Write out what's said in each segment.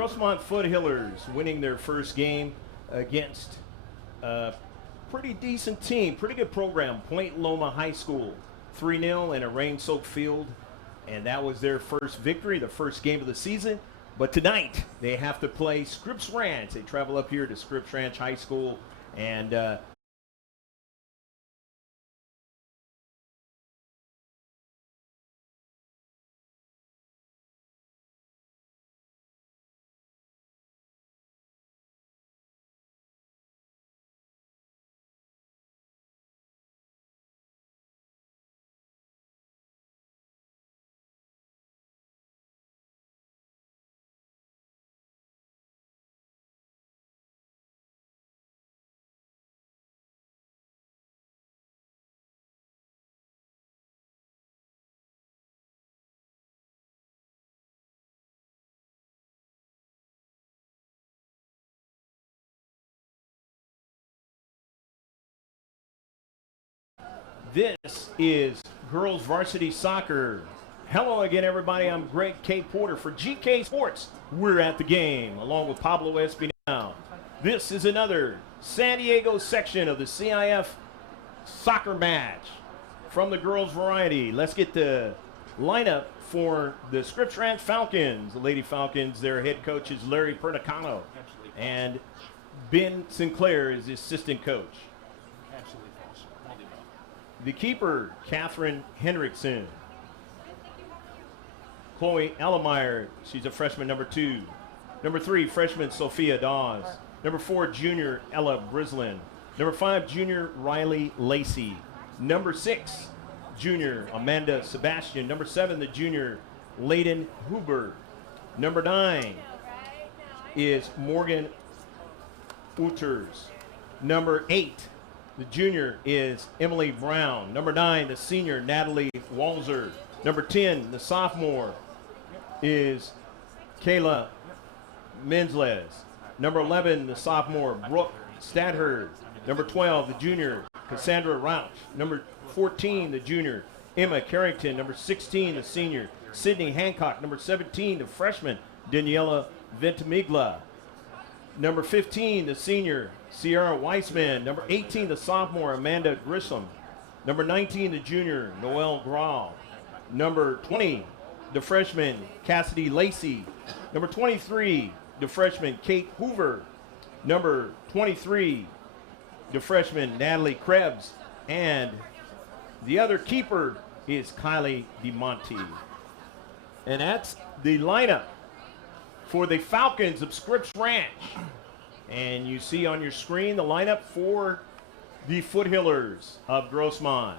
Grossmont Foothillers winning their first game against a pretty decent team, pretty good program, Point Loma High School, 3-0 in a rain-soaked field, and that was their first victory, the first game of the season. But tonight they have to play Scripps Ranch. They travel up here to Scripps Ranch High School, and this is girls varsity soccer. Hello again, everybody. I'm Greg K. Porter for GK Sports. We're at the game, along with Pablo Espinal. This is another San Diego section of the CIF soccer match from the girls variety. Let's get the lineup for the Scripps Ranch Falcons. The Lady Falcons, their head coach is Larry Pernicano, and Ben Sinclair is the assistant coach. The keeper, Catherine Hendrickson. Chloe Ellemeyer, she's a freshman, number 2. Number 3, freshman Sophia Dawes. Number 4, junior Ella Brislin. Number 5, junior Riley Lacey. Number 6, junior Amanda Sebastian. Number 7, the junior Layden Huber. Number 9 is Morgan Uters. Number 8, the junior is Emily Brown. Number 9, the senior, Natalie Walzer. Number 10, the sophomore, is Kayla Mensles. Number 11, the sophomore, Brooke Stadherd. Number 12, the junior, Cassandra Rauch. Number 14, the junior, Emma Carrington. Number 16, the senior, Sydney Hancock. Number 17, the freshman, Daniela Ventimiglia. Number 15, the senior, Sierra Weissman. Number 18, the sophomore, Amanda Grissom. Number 19, the junior, Noelle Grau. Number 20, the freshman, Cassidy Lacey. Number 23, the freshman, Kate Hoover. Number 23, the freshman, Natalie Krebs. And the other keeper is Kylie DeMonte. And that's the lineup for the Falcons of Scripps Ranch. And you see on your screen the lineup for the Foothillers of Grossmont.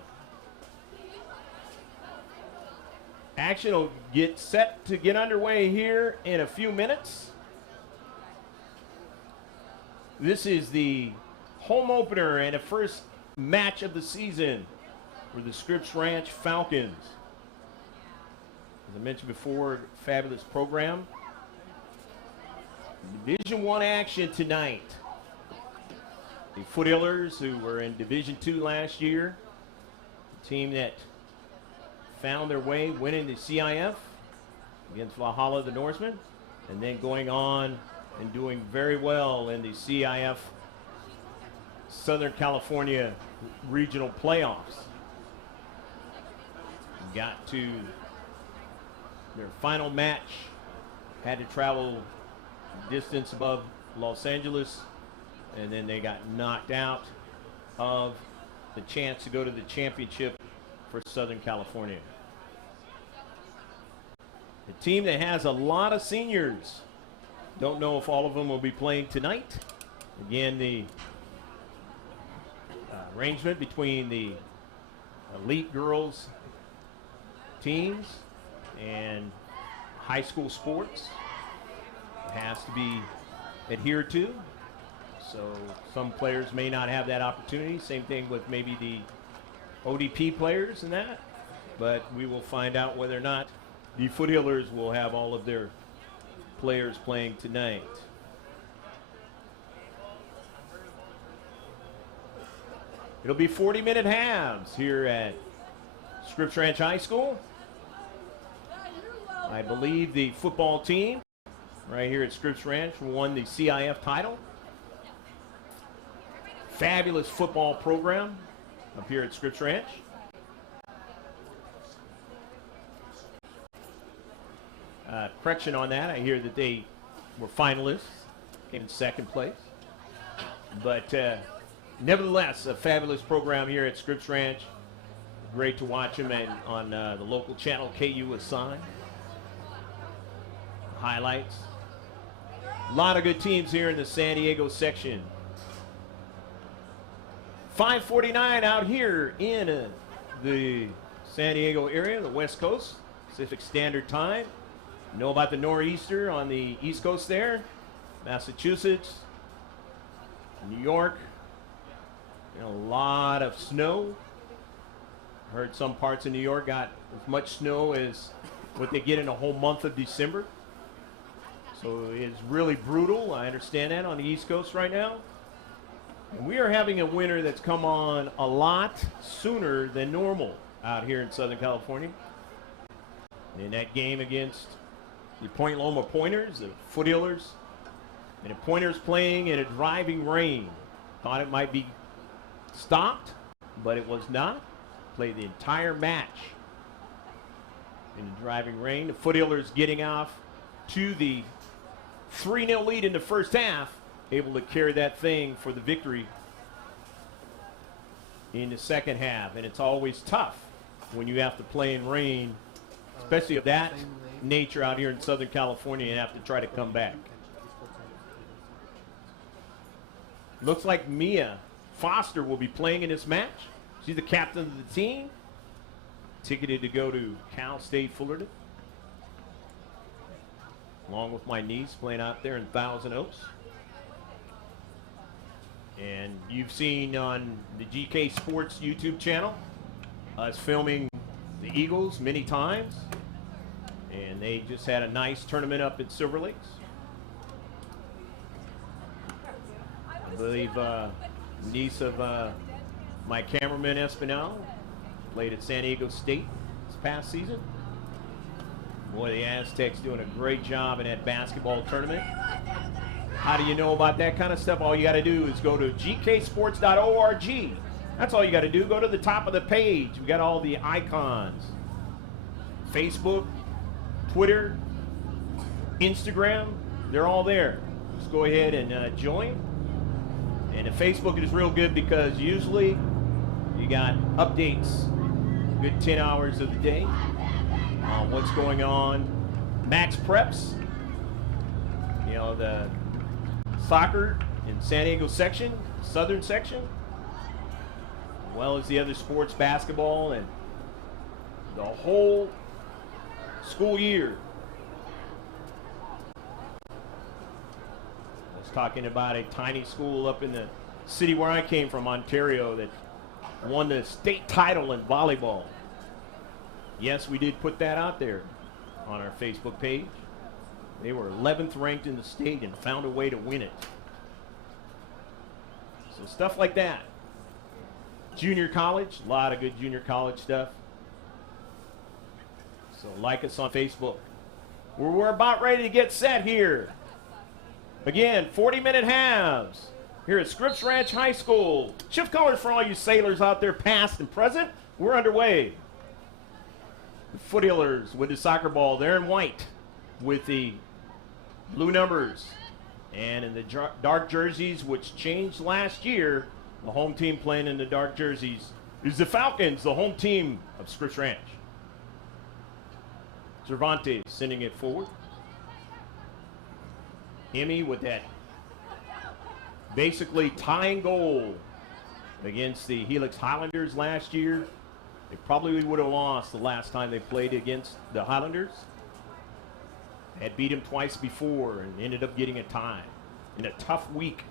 Action will get set to get underway here in a few minutes. This is the home opener and the first match of the season for the Scripps Ranch Falcons. As I mentioned before, fabulous program. Division I action tonight. The Foothillers, who were in Division II last year, a team that found their way winning the CIF against Valhalla the Norseman, and then going on and doing very well in the CIF Southern California regional playoffs. Got to their final match, had to travel distance above Los Angeles, and then they got knocked out of the chance to go to the championship for Southern California. The team that has a lot of seniors. Don't know if all of them will be playing tonight. Again, the arrangement between the elite girls teams and high school sports has to be adhered to. So some players may not have that opportunity. Same thing with maybe the ODP players and that. But we will find out whether or not the Foothillers will have all of their players playing tonight. It'll be 40-minute halves here at Scripps Ranch High School. I believe the football team right here at Scripps Ranch, won the CIF title. Fabulous football program up here at Scripps Ranch. Correction on that, I hear that they were finalists, came in second place. But nevertheless, a fabulous program here at Scripps Ranch. Great to watch them on the local channel, KU Assign. Highlights. A lot of good teams here in the San Diego section. 5:49 out here in the San Diego area, the West Coast, Pacific Standard Time. Know about the nor'easter on the East Coast there, Massachusetts, New York. A lot of snow. Heard some parts of New York got as much snow as what they get in a whole month of December. So it's really brutal. I understand that on the East Coast right now. And we are having a winter that's come on a lot sooner than normal out here in Southern California. In that game against the Point Loma Pointers, the Foothillers, and the Pointers playing in a driving rain. Thought it might be stopped, but it was not. Played the entire match in the driving rain. The Foothillers getting off to the 3-0 lead in the first half, able to carry that thing for the victory in the second half. And it's always tough when you have to play in rain, especially of that nature out here in Southern California, and have to try to come back. Looks like Mia Foster will be playing in this match. She's the captain of the team, ticketed to go to Cal State Fullerton, along with my niece playing out there in Thousand Oaks. And you've seen on the GK Sports YouTube channel us filming the Eagles many times, and they just had a nice tournament up at Silver Lakes. I believe niece of my cameraman Espinal played at San Diego State this past season. Boy, the Aztecs doing a great job in that basketball tournament. How do you know about that kind of stuff? All you got to do is go to gksports.org. That's all you got to do. Go to the top of the page. We got all the icons. Facebook, Twitter, Instagram, they're all there. Just go ahead and join. And the Facebook is real good because usually you got updates, good 10 hours of the day on what's going on. Max Preps, you know, the soccer in San Diego section, southern section, as well as the other sports, basketball, and the whole school year. I was talking about a tiny school up in the city where I came from, Ontario, that won the state title in volleyball. Yes, we did put that out there on our Facebook page. They were 11th ranked in the state and found a way to win it. So stuff like that. Junior college, a lot of good junior college stuff. So like us on Facebook. We're about ready to get set here. Again, 40-minute halves here at Scripps Ranch High School. Shift colors for all you sailors out there, past and present. We're underway. The Foothillers with the soccer ball. They're in white with the blue numbers. And in the dark jerseys, which changed last year, the home team playing in the dark jerseys is the Falcons, the home team of Scripps Ranch. Cervantes sending it forward. Emmy with that basically tying goal against the Helix Highlanders last year. They probably would have lost the last time they played against the Highlanders. Had beat them twice before and ended up getting a tie in a tough week.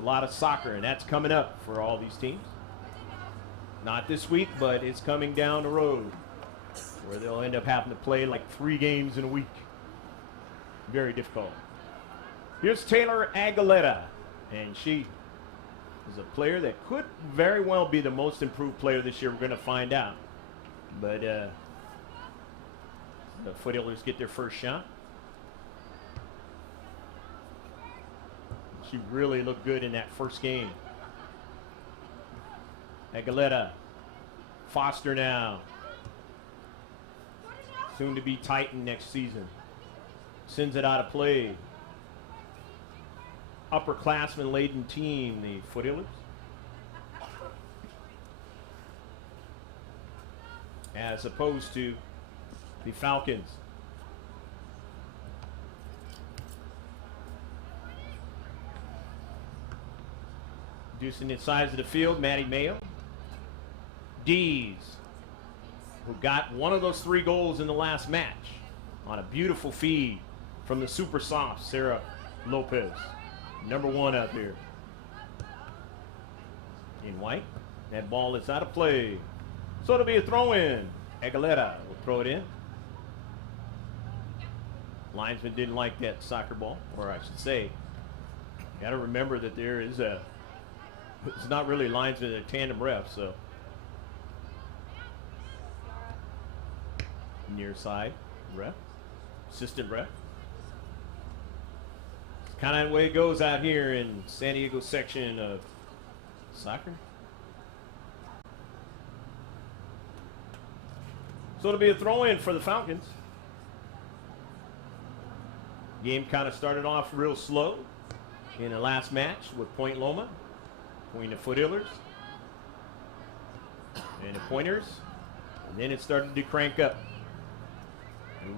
A lot of soccer, and that's coming up for all these teams. Not this week, but it's coming down the road where they'll end up having to play like 3 games in a week. Very difficult. Here's Taylor Aguilera, and she is a player that could very well be the most improved player this year. We're going to find out. But the Foothillers get their first shot. She really looked good in that first game. Aguilera. Foster now. Soon to be Titan next season. Sends it out of play. Upperclassman laden team, the Foothillers. As opposed to the Falcons. Reducing the size of the field, Maddie Mayo. Dees, who got one of those 3 goals in the last match on a beautiful feed from the super soft Sarah Lopez. Number 1 up here. In white. That ball is out of play. So it'll be a throw-in. Aguilera will throw it in. Linesman didn't like that soccer ball, or I should say, got to remember that there is it's not really linesman, a tandem ref, so. Near side ref, assistant ref. It's kind of the way it goes out here in San Diego section of soccer. So it'll be a throw-in for the Falcons. Game kind of started off real slow in the last match with Point Loma between the Foothillers and the Pointers. And then it started to crank up.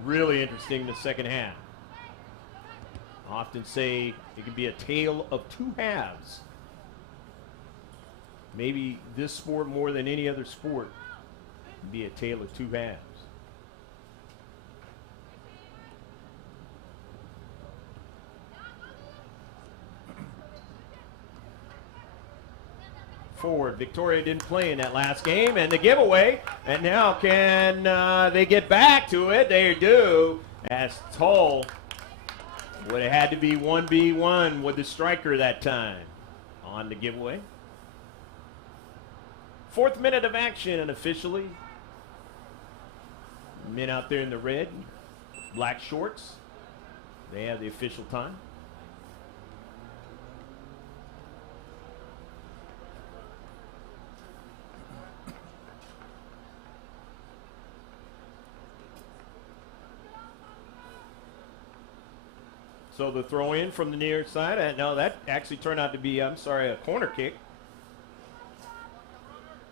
Really interesting in the second half. I often say it can be a tale of 2 halves. Maybe this sport more than any other sport can be a tale of 2 halves. Forward, Victoria didn't play in that last game, and the giveaway, and now can they get back to it? They do, as Toll would have had to be 1v1 with the striker that time on the giveaway. 4th minute of action, and officially, men out there in the red, black shorts, they have the official time. So the throw in from the near side, and no, that actually turned out to be, a corner kick.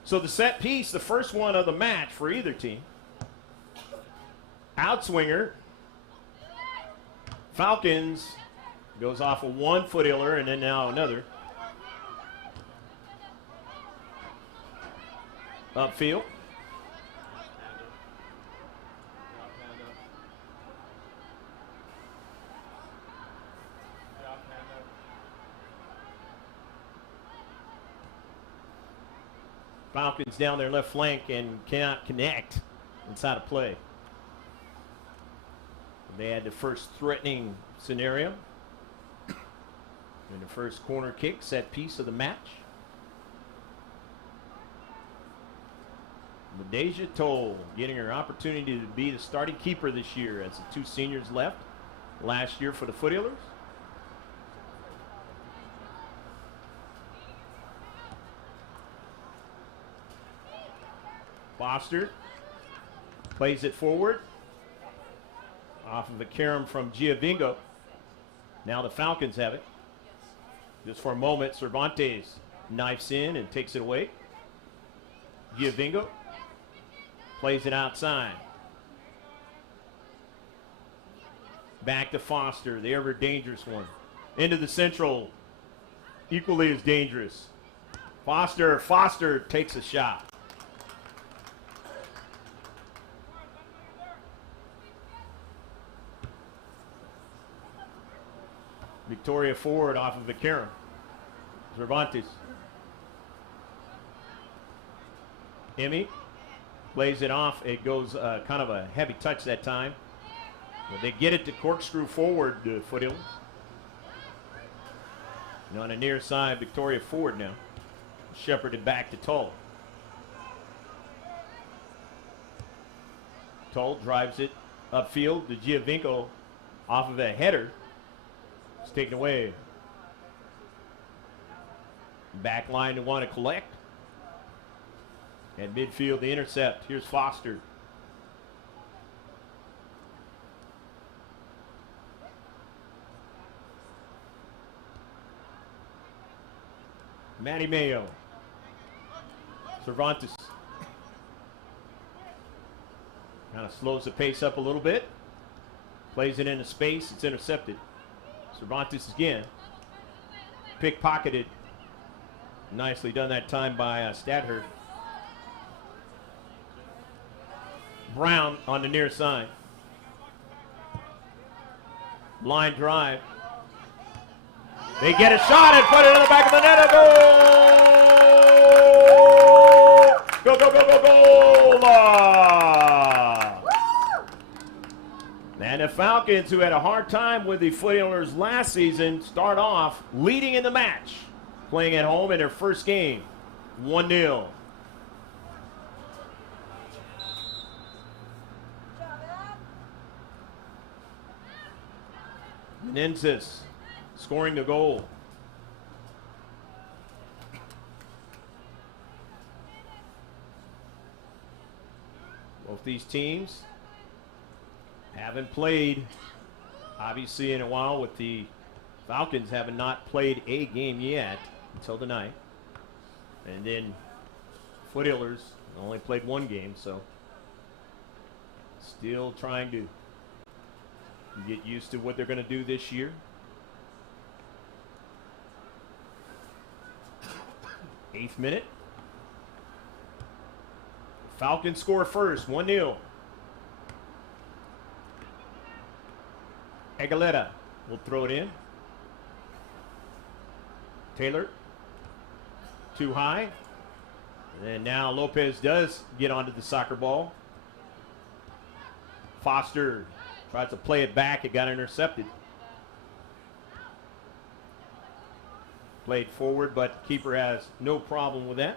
So the set piece, the first one of the match for either team. Outswinger. Falcons goes off of 1 Foothiller and then now another. Upfield. Falcons down their left flank and cannot connect inside of play. They had the first threatening scenario in the first corner kick set piece of the match. Medeja Toll getting her opportunity to be the starting keeper this year as the 2 seniors left last year for the Foothillers. Foster plays it forward off of a carom from Giovingo. Now the Falcons have it. Just for a moment, Cervantes knifes in and takes it away. Giovingo plays it outside. Back to Foster, the ever dangerous one. Into the central, equally as dangerous. Foster takes a shot. Victoria forward off of Vaquero. Cervantes. Emmy plays it off. It goes kind of a heavy touch that time. But they get it to corkscrew forward, Foothillers. And on the near side, Victoria forward now. Shepherded back to Tull. Tull drives it upfield to Giovinco off of a header. It's taken away. Back line to want to collect. At midfield, the intercept. Here's Foster. Matty Mayo. Cervantes. Kind of slows the pace up a little bit. Plays it into space. It's intercepted. Cervantes again. Pickpocketed. Nicely done that time by Stadher. Brown on the near side. Line drive. They get a shot and put it in the back of the net. A goal! Go, go, go, go, goal! And the Falcons, who had a hard time with the Foothillers last season, start off leading in the match, playing at home in their first game, 1-0. Menendez scoring the goal. Both these teams haven't played, obviously, in a while, with the Falcons having not played a game yet until tonight. And then Foothillers only played one game, so still trying to get used to what they're going to do this year. 8th minute. Falcons score first, 1-0. Aguilera will throw it in. Taylor, too high. And now Lopez does get onto the soccer ball. Foster tries to play it back. It got intercepted. Played forward, but keeper has no problem with that.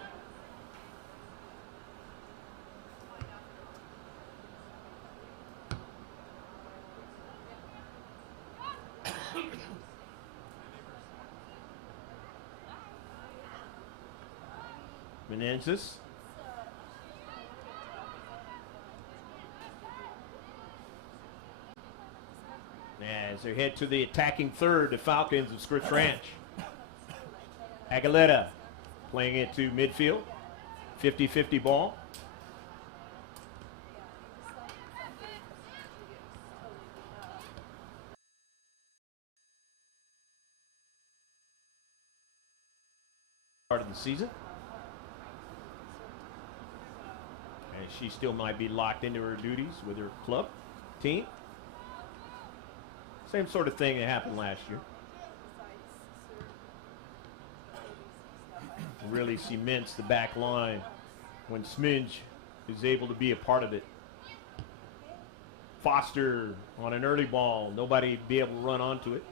Menendez. As they head to the attacking third, the Falcons of Scripps Ranch. Aguilera playing it to midfield. 50-50 ball. Part of the season. And she still might be locked into her duties with her club team. Same sort of thing that happened last year. Really cements the back line when Smidge is able to be a part of it. Foster on an early ball. Nobody be able to run onto it.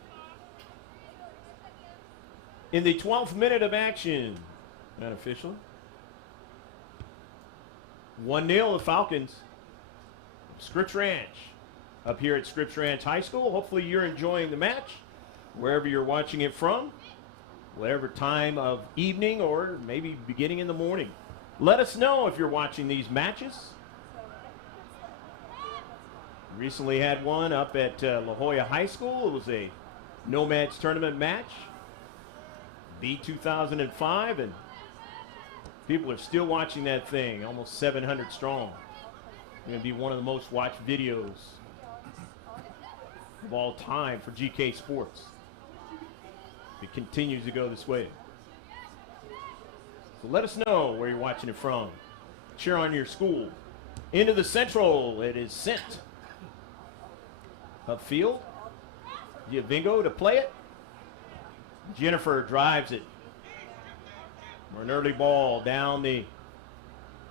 In the 12th minute of action, unofficially, 1-0 the Falcons. Scripps Ranch up here at Scripps Ranch High School. Hopefully you're enjoying the match wherever you're watching it from, whatever time of evening or maybe beginning in the morning. Let us know if you're watching these matches. Recently had one up at La Jolla High School. It was a Nomads tournament match, B2005, and people are still watching that thing, almost 700 strong. Going to be one of the most watched videos of all time for GK Sports. It continues to go this way. So let us know where you're watching it from. Cheer on your school. Into the central, it is sent. Upfield, Giovingo to play it. Jennifer drives it. An early ball down the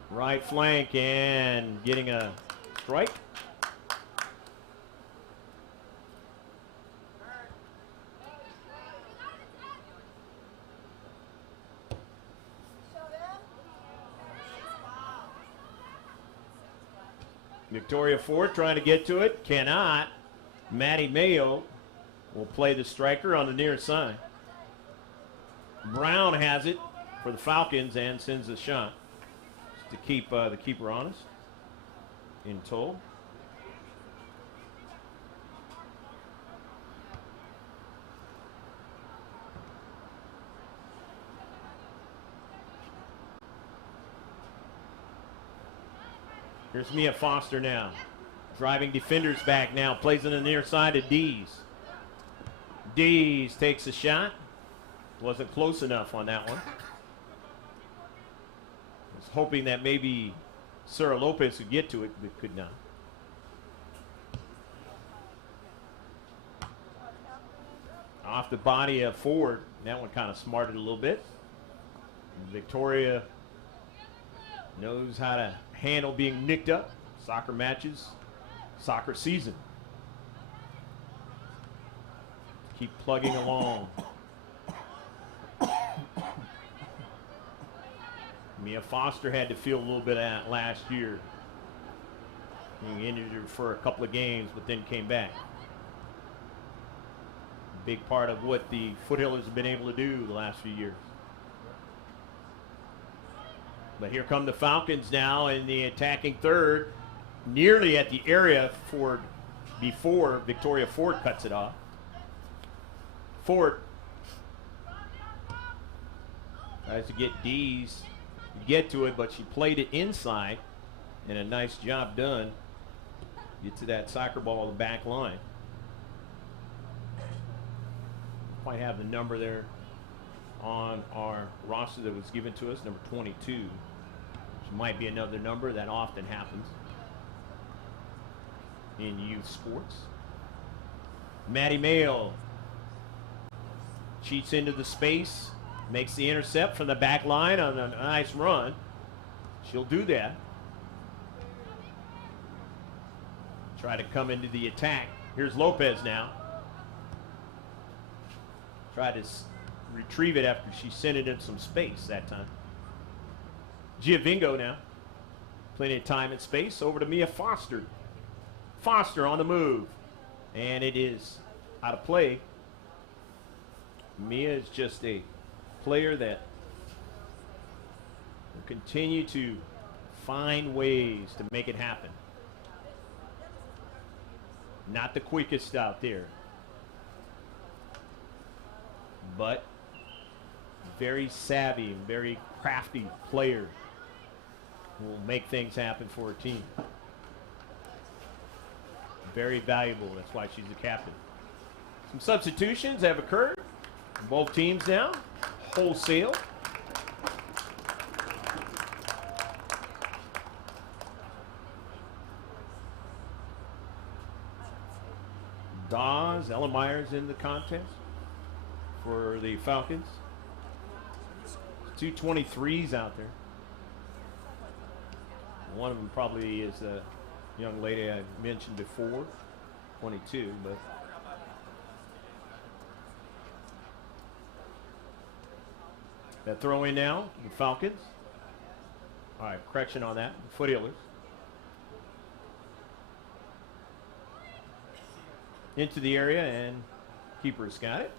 right flank and getting a strike. Victoria Ford trying to get to it, cannot. Matty Mayo will play the striker on the near side. Brown has it, for the Falcons and sends a shot to keep the keeper honest in tow. Here's Mia Foster now. Driving defenders back now. Plays on the near side to Dees. Dees takes a shot. Wasn't close enough on that one. Was hoping that maybe Sarah Lopez could get to it, but could not. Off the body of Ford. That one kind of smarted a little bit. Victoria knows how to handle being nicked up. Soccer matches, soccer season. Keep plugging along. Mia Foster had to feel a little bit of that last year. Being injured for a couple of games, but then came back. Big part of what the Foothillers have been able to do the last few years. But here come the Falcons now in the attacking third, nearly at the area before Victoria Ford cuts it off. Ford tries to get Dees to get to it, but she played it inside, and a nice job done. Get to that soccer ball on the back line. Might have the number there on our roster that was given to us, number 22. Which might be another number. That often happens in youth sports. Maddie Mayo cheats into the space, makes the intercept from the back line on a nice run. She'll do that. Try to come into the attack. Here's Lopez now. Try to retrieve it after she sent it in some space that time. Giovingo now. Plenty of time and space. Over to Mia Foster. Foster on the move. And it is out of play. Mia is just a player that will continue to find ways to make it happen. Not the quickest out there, but very savvy and very crafty player who will make things happen for her team. Very valuable. That's why she's the captain. Some substitutions have occurred. Both teams now, wholesale. Dawes, Ella Myers in the contest for the Falcons. 2 23s out there. One of them probably is the young lady I mentioned before, 22, but that throw in now, the Falcons. All right, correction on that, the Foothillers. Into the area, and keeper's got it.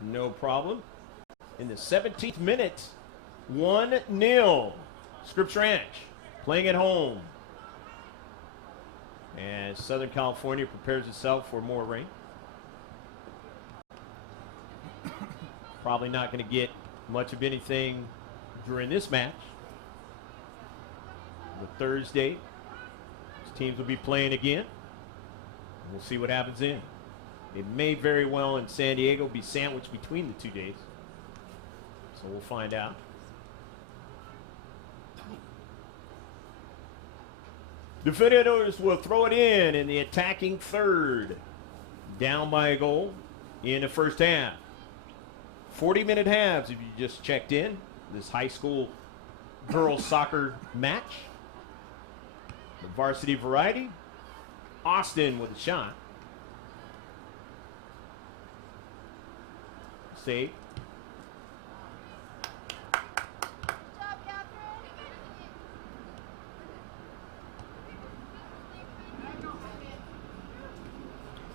No problem. In the 17th minute, 1-0. Scripps Ranch playing at home. And Southern California prepares itself for more rain. Probably not going to get much of anything during this match. The Thursday, these teams will be playing again. We'll see what happens then. It may very well in San Diego be sandwiched between the 2 days. So we'll find out. The Foothillers will throw it in the attacking third. Down by a goal in the first half. 40-minute halves if you just checked in. This high school girls soccer match. The varsity variety. Austin with a shot. Save.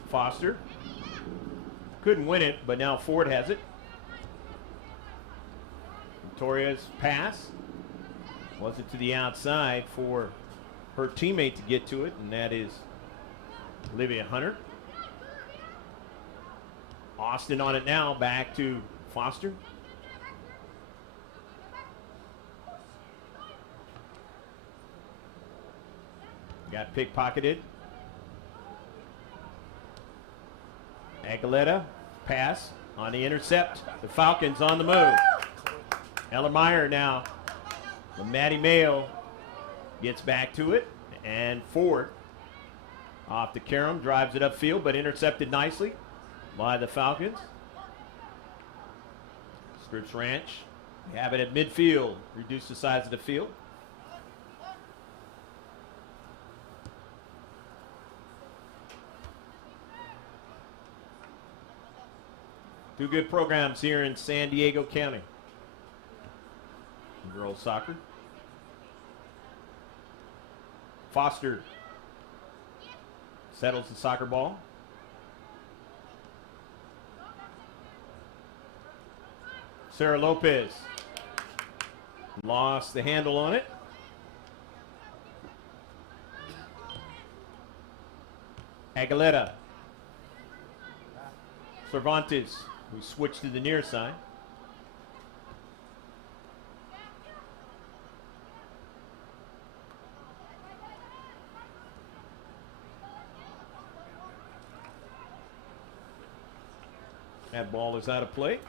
Foster. Couldn't win it, but now Ford has it. Torres pass. Wasn't to the outside for her teammate to get to it, and that is Olivia Hunter. Austin on it now, back to Foster. Got pickpocketed. Aguilera, pass on the intercept. The Falcons on the move. Ella Meyer now. Maddie Mayo gets back to it. And Ford off to Karam, drives it upfield, but intercepted nicely by the Falcons. Scripps Ranch, we have it at midfield. Reduce the size of the field. Two good programs here in San Diego County. Girls soccer. Foster settles the soccer ball. Sarah Lopez lost the handle on it. Aguilera. Cervantes, who switched to the near side. That ball is out of play.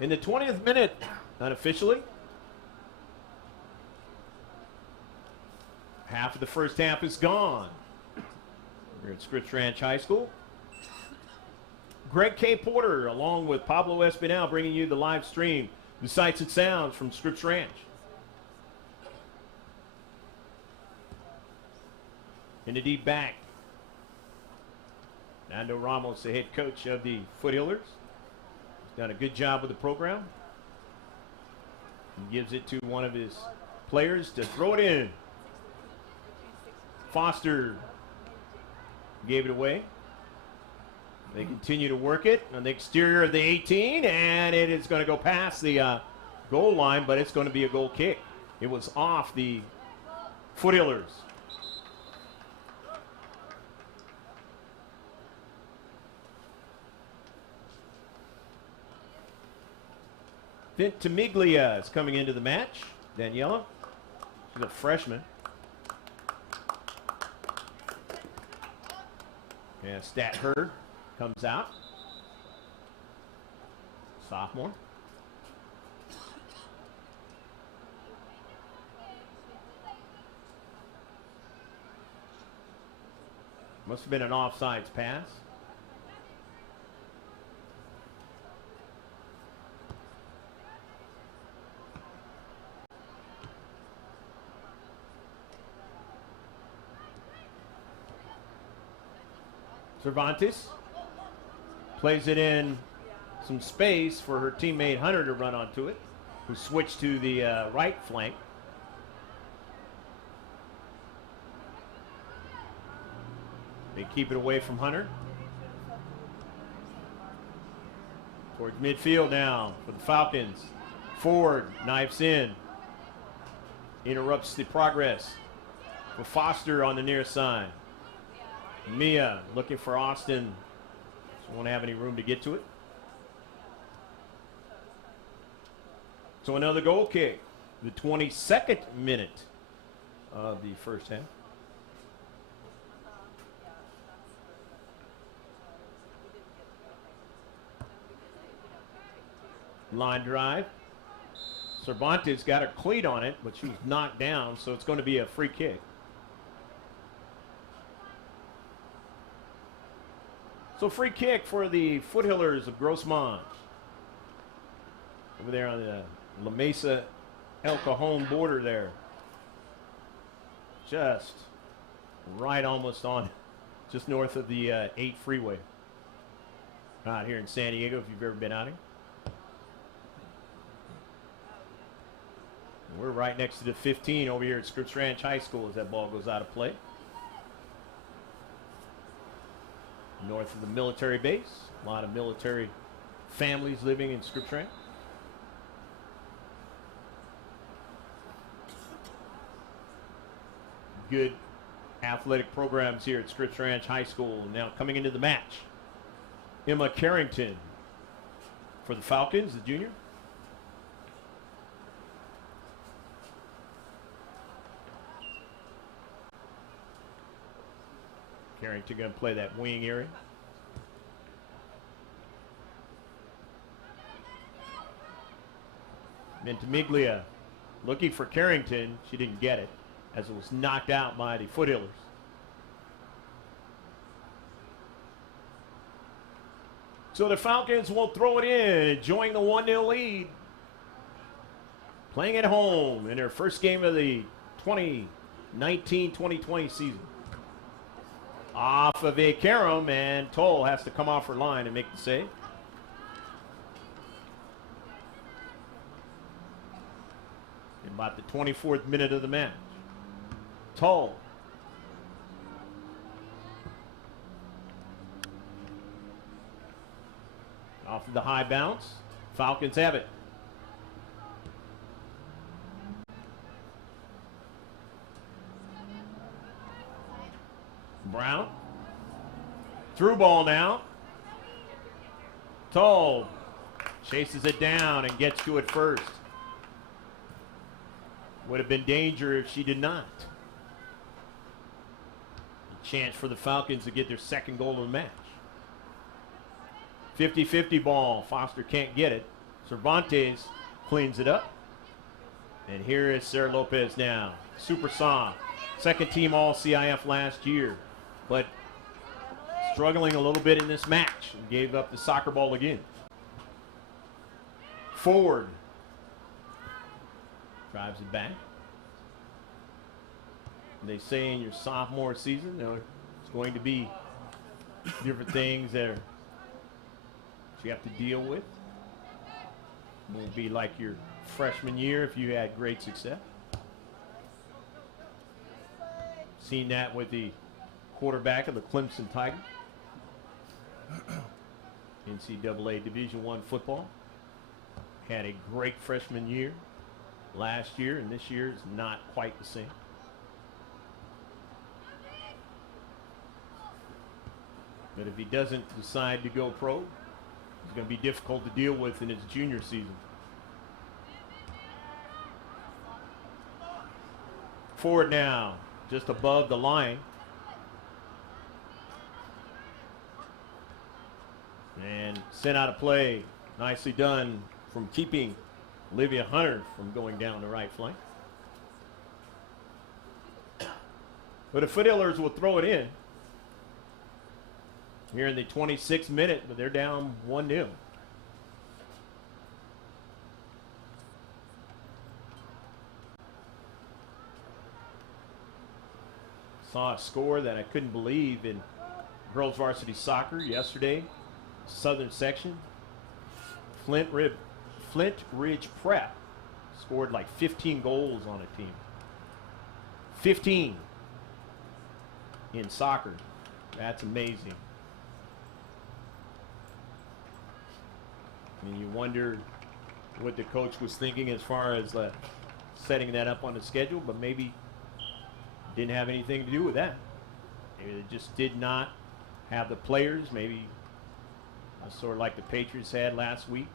In the 20th minute, unofficially. Half of the first half is gone. We're at Scripps Ranch High School. Greg K. Porter, along with Pablo Espinal, bringing you the live stream, the sights and sounds from Scripps Ranch. In the deep back, Nando Ramos, the head coach of the Foothillers. He's done a good job with the program. He gives it to one of his players to throw it in. Foster gave it away. They continue to work it on the exterior of the 18, and it is going to go past the goal line, but it's going to be a goal kick. It was off the Foothillers. Ventimiglia is coming into the match. Daniela, she's a freshman. And Stat Hurd comes out. Sophomore. Must have been an offsides pass. Cervantes plays it in some space for her teammate Hunter to run onto it, who switched to the right flank. They keep it away from Hunter. Towards midfield now for the Falcons. Ford knifes in. Interrupts the progress for Foster on the near side. Mia looking for Austin. She won't have any room to get to it. So another goal kick. The 22nd minute of the first half. Line drive. Cervantes got her cleat on it, but she was knocked down, so it's going to be a free kick. So free kick for the Foothillers of Grossmont. Over there on the La Mesa El Cajon border there. Just right almost on, just north of the 8 freeway. Out here in San Diego, if you've ever been out here. We're right next to the 15 over here at Scripps Ranch High School as that ball goes out of play. North of the military base. A lot of military families living in Scripps Ranch. good athletic programs here at Scripps Ranch High School. Now coming into the match, Emma Carrington for the Falcons, the junior. Carrington going to play that wing area. Ventimiglia looking for Carrington. She didn't get it as it was knocked out by the Foothillers. So the Falcons will throw it in, enjoying the 1-0 lead. Playing at home in their first game of the 2019-2020 season. Off of a carom, and Toll has to come off her line and make the save. In about the 24th minute of the match. Toll. Off of the high bounce. Falcons have it. Brown. Through ball now. Toll chases it down and gets to it first. Would have been danger if she did not. A chance for the Falcons to get their second goal of the match. 50-50 ball. Foster can't get it. Cervantes cleans it up. And here is Sarah Lopez now. Super soft. Second team all CIF last year. But struggling a little bit in this match. And gave up the soccer ball again. Forward. Drives it back. They say in your sophomore season, there's going to be different things that you have to deal with. It won't be like your freshman year if you had great success. Seen that with the quarterback of the Clemson Tigers. NCAA Division I football. Had a great freshman year last year, and this year is not quite the same. But if he doesn't decide to go pro, it's going to be difficult to deal with in his junior season. Forward now, just above the line. And sent out of play. Nicely done from keeping Olivia Hunter from going down the right flank. But the Foothillers will throw it in here in the 26th minute, but they're down 1-0. Saw a score that I couldn't believe in girls varsity soccer yesterday. Southern section. Flint Ridge Prep scored like 15 goals on a team. 15 in soccer. That's amazing. And you wonder what the coach was thinking as far as setting that up on the schedule, but maybe didn't have anything to do with that. Maybe they just did not have the players. Maybe sort of like the Patriots had last week.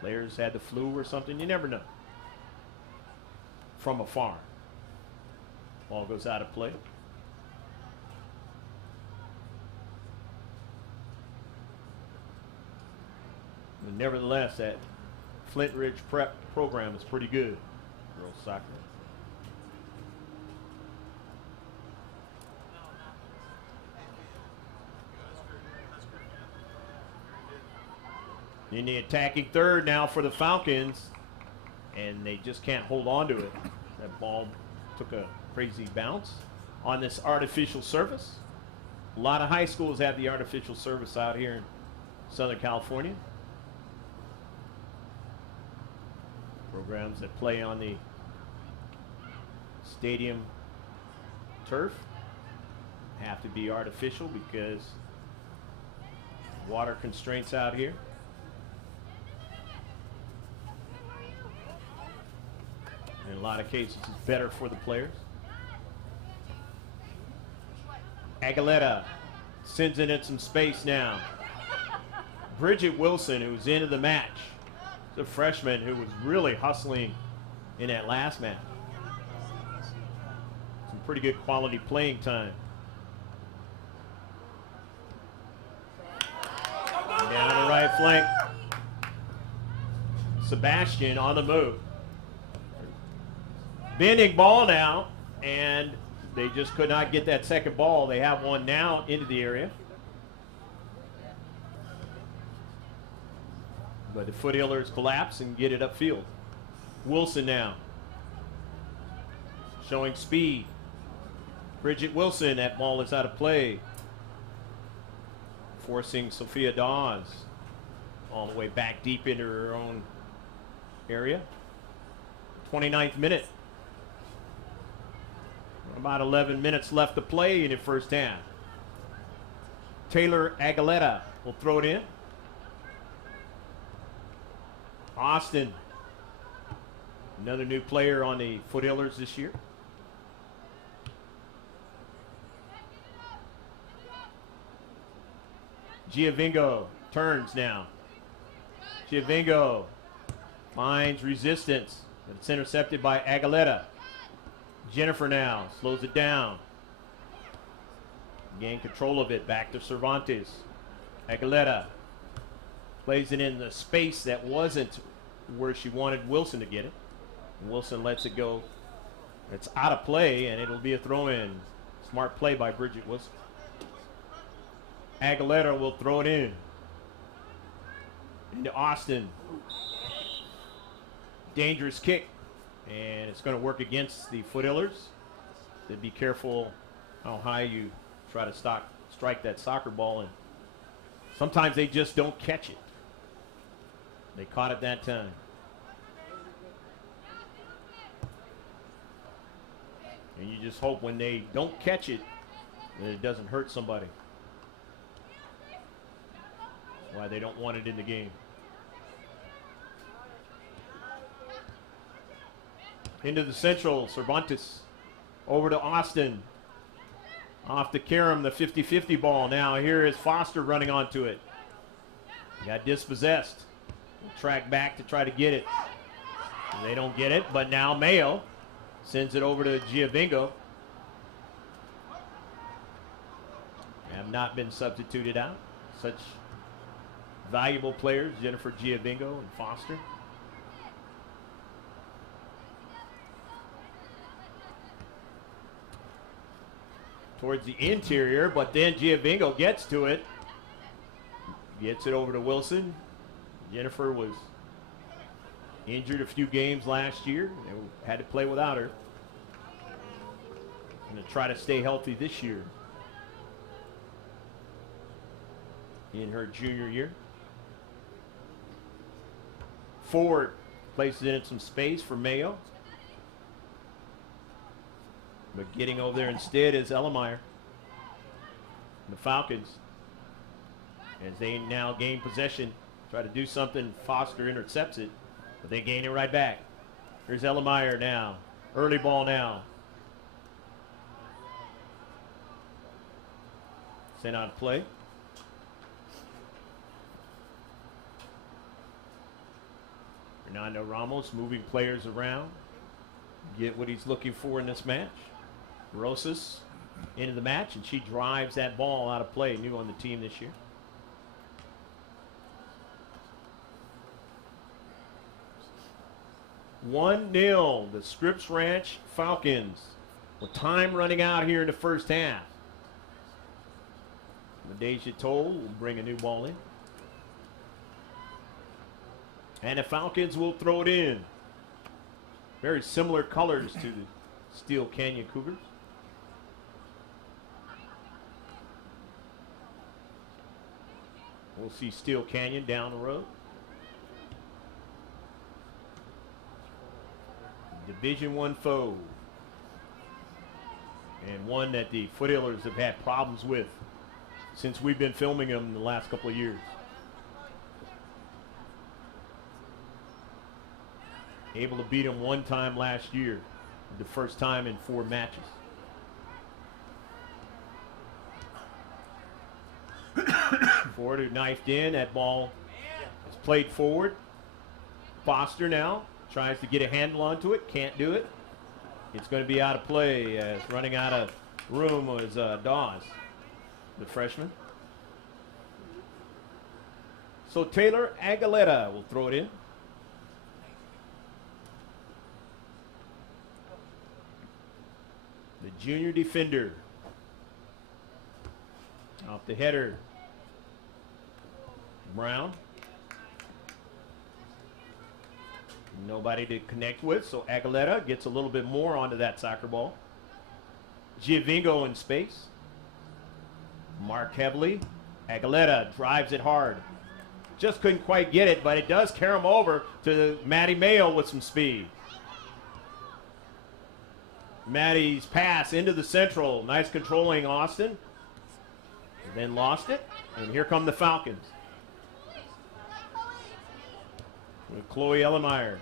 Players had the flu or something. You never know. From afar. Ball goes out of play. But nevertheless, that Flint Ridge Prep program is pretty good. Girls soccer. In the attacking third now for the Falcons, and they just can't hold on to it. That ball took a crazy bounce on this artificial surface. A lot of high schools have the artificial surface out here in Southern California. Programs that play on the stadium turf have to be artificial because water constraints out here. In a lot of cases, it's better for the players. Aguilera sends it in some space now. Bridget Wilson, who's into the match. The freshman who was really hustling in that last match. Some pretty good quality playing time. Down the right flank. Sebastian on the move. Bending ball now, and they just could not get that second ball. They have one now into the area. But the Foothillers collapse and get it upfield. Wilson now. Showing speed. Bridget Wilson, that ball is out of play. Forcing C.I.F.Sdes all the way back deep into her own area. 29th minute. About 11 minutes left to play in the first half. Taylor Aguilera will throw it in. Austin, another new player on the Foothillers this year. Giovingo turns now. Giovingo finds resistance, but it's intercepted by Aguilera. Jennifer now slows it down. Gain control of it, back to Cervantes. Aguilera plays it in the space that wasn't where she wanted Wilson to get it. Wilson lets it go. It's out of play, and it'll be a throw-in. Smart play by Bridget Wilson. Aguilera will throw it in. Into Austin. Dangerous kick. And it's going to work against the Foothillers. So be careful how high you try to strike that soccer ball. And sometimes they just don't catch it. They caught it that time. And you just hope when they don't catch it that it doesn't hurt somebody. That's why they don't want it in the game. Into the central, Cervantes. Over to Austin. Off to Karam, the 50-50 ball. Now here is Foster running onto it. Got dispossessed. Track back to try to get it. They don't get it, but now Mayo sends it over to Giovingo. Have not been substituted out. Such valuable players, Jennifer Giovingo and Foster. Towards the interior, but then Giovingo gets to it. Gets it over to Wilson. Jennifer was injured a few games last year. They had to play without her. Going to try to stay healthy this year in her junior year. Ford places it in some space for Mayo. But getting over there instead is Ellemeyer. The Falcons, as they now gain possession, try to do something. Foster intercepts it, but they gain it right back. Here's Ellemeyer now. Early ball now. Sent out of play. Fernando Ramos moving players around. Get what he's looking for in this match. Rosas into the match, and she drives that ball out of play, new on the team this year. One 0, the Scripps Ranch Falcons, with time running out here in the first half. Nadeja Toll will bring a new ball in. And the Falcons will throw it in. Very similar colors to the Steel Canyon Cougars. We'll see Steel Canyon down the road. Division I foe. And one that the Foothillers have had problems with since we've been filming them in the last couple of years. Able to beat them one time last year, the first time in 4 matches. Ford who knifed in. That ball is played forward. Foster now tries to get a handle onto it. Can't do it. It's going to be out of play as running out of room was Dawes, the freshman. So Taylor Aguilera will throw it in. The junior defender. Off the header. Brown. Nobody to connect with, so Aguilera gets a little bit more onto that soccer ball. Giovinco in space. Mark heavily. Aguilera drives it hard. Just couldn't quite get it, but it does carry him over to Matty Mayo with some speed. Matty's pass into the central. Nice controlling Austin. And then lost it. And here come the Falcons. With Chloe Ellemeyer.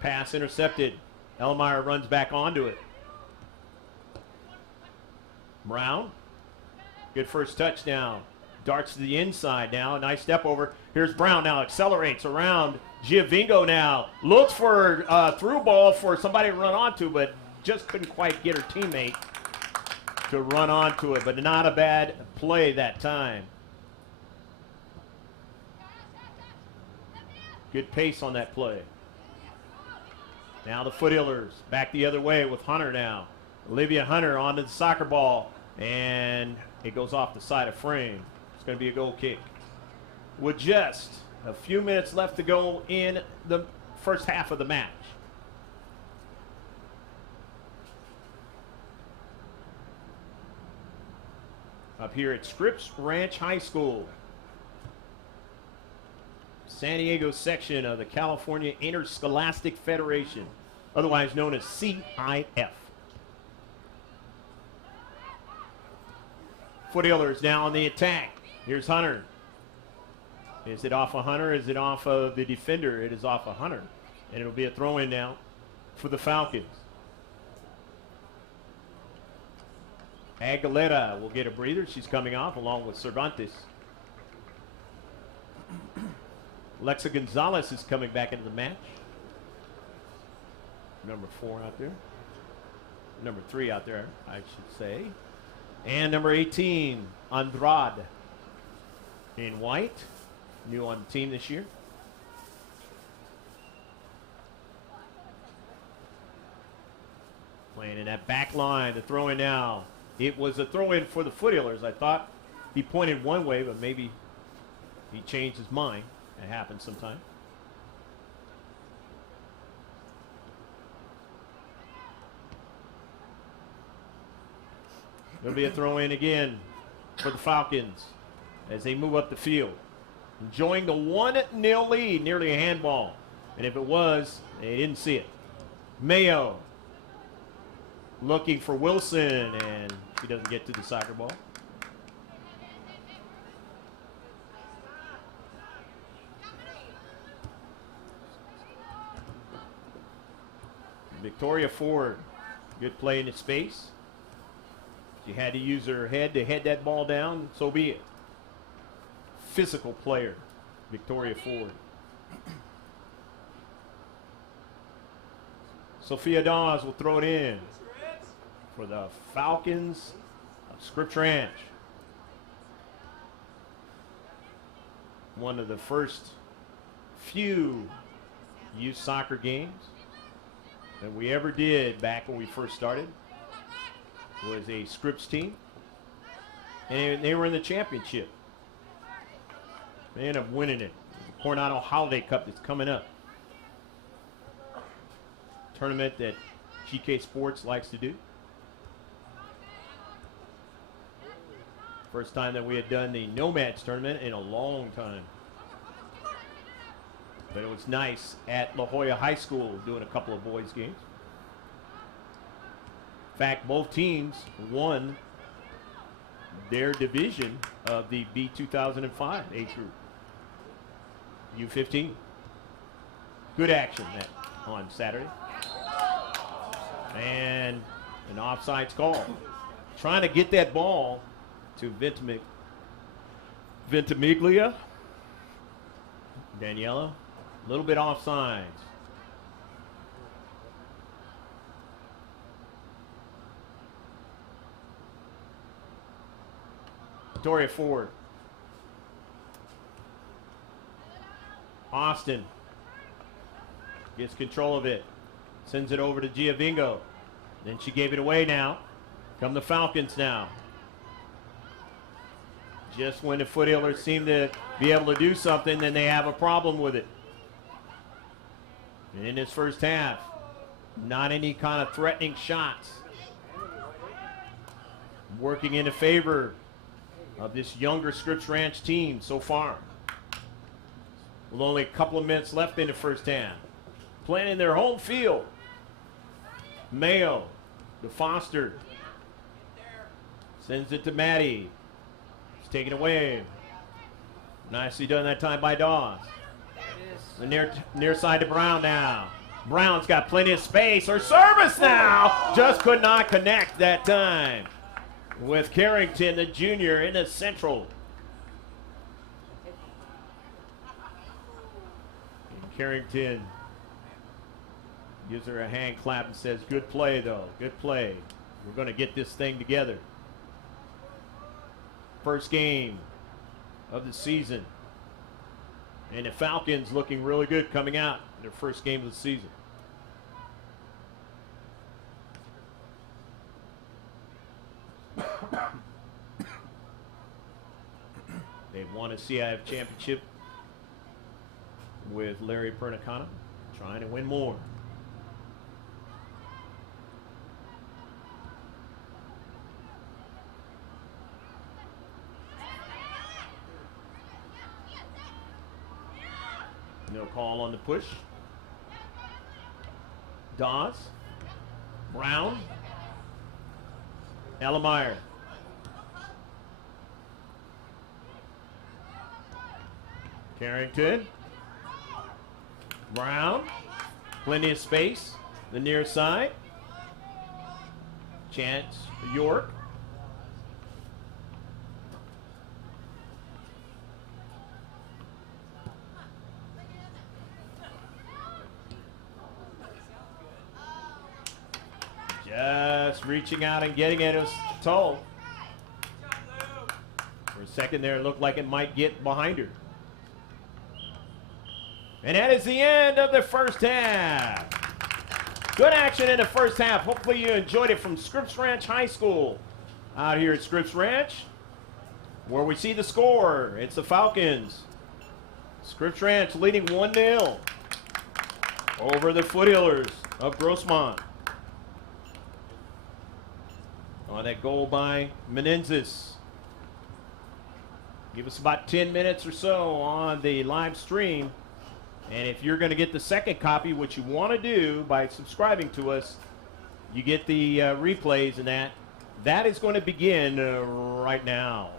Pass intercepted. Ellemeyer runs back onto it. Brown. Good first touch now. Darts to the inside now. A nice step over. Here's Brown now. Accelerates around. Giovinco now. Looks for a through ball for somebody to run onto, but just couldn't quite get her teammate to run onto it. But not a bad play that time. Good pace on that play. Now the Foothillers back the other way with Hunter now. Olivia Hunter onto the soccer ball. And it goes off the side of frame. It's going to be a goal kick. With just a few minutes left to go in the first half of the match. Up here at Scripps Ranch High School. San Diego section of the California Interscholastic Federation, otherwise known as CIF. Foothillers now on the attack. Here's Hunter. Is it off of Hunter? Is it off of the defender? It is off of Hunter. And it'll be a throw-in now for the Falcons. Aguilera will get a breather. She's coming off along with Cervantes. Lexa Gonzalez is coming back into the match. Number 4 out there. Number 3 out there, I should say. And number 18, Andrade. In white. New on the team this year. Playing in that back line. The throw in now. It was a throw in for the Foothillers. I thought he pointed one way, but maybe he changed his mind. It happens sometime. There'll be a throw in again for the Falcons as they move up the field. Enjoying the 1-0 lead, nearly a handball. And if it was, they didn't see it. Mayo looking for Wilson, and he doesn't get to the soccer ball. Victoria Ford, good play in the space. She had to use her head to head that ball down, so be it. Physical player, Victoria Ford. Sophia Dawes will throw it in for the Falcons of Scripps Ranch. One of the first few youth soccer games that we ever did back when we first started was a Scripps team, and they were in the championship. They ended up winning it. The Coronado Holiday Cup that's coming up. Tournament that GK Sports likes to do. First time that we had done the Nomads tournament in a long time. But it was nice at La Jolla High School doing a couple of boys games. In fact, both teams won their division of the B2005 age group. U15. Good action on Saturday. And an offsides call. Trying to get that ball to Vintimic Ventimiglia. Daniela, a little bit offsides. Victoria Ford. Austin gets control of it. Sends it over to Giovingo. Then she gave it away now. Come the Falcons now. Just when the Foothillers seem to be able to do something, then they have a problem with it. And in this first half, not any kind of threatening shots. Working in favor of this younger Scripps Ranch team so far. With only a couple of minutes left in the first half. Playing in their home field. Mayo to Foster. Sends it to Maddie. It's taken away. Nicely done that time by Dawes. The near side to Brown now. Brown's got plenty of space. Her service now. Just could not connect that time. With Carrington, the junior, in the central. And Carrington gives her a hand clap and says, good play, though. Good play. We're going to get this thing together. First game of the season. And the Falcons looking really good coming out in their first game of the season. They've won a CIF championship with Larry Pernicano, trying to win more. No call on the push. Dawes. Brown. Ellemeyer. Carrington. Brown. Plenty of space. The near side. Chance York. Just reaching out and getting at his toe. For a second there, it looked like it might get behind her. And that is the end of the first half. Good action in the first half. Hopefully you enjoyed it from Scripps Ranch High School out here at Scripps Ranch, where we see the score. It's the Falcons. Scripps Ranch leading 1-0 over the Foothillers of Grossmont. On that goal by Menendez. Give us about 10 minutes or so on the live stream. And if you're going to get the second copy, which you want to do by subscribing to us, you get the replays and that. That is going to begin right now.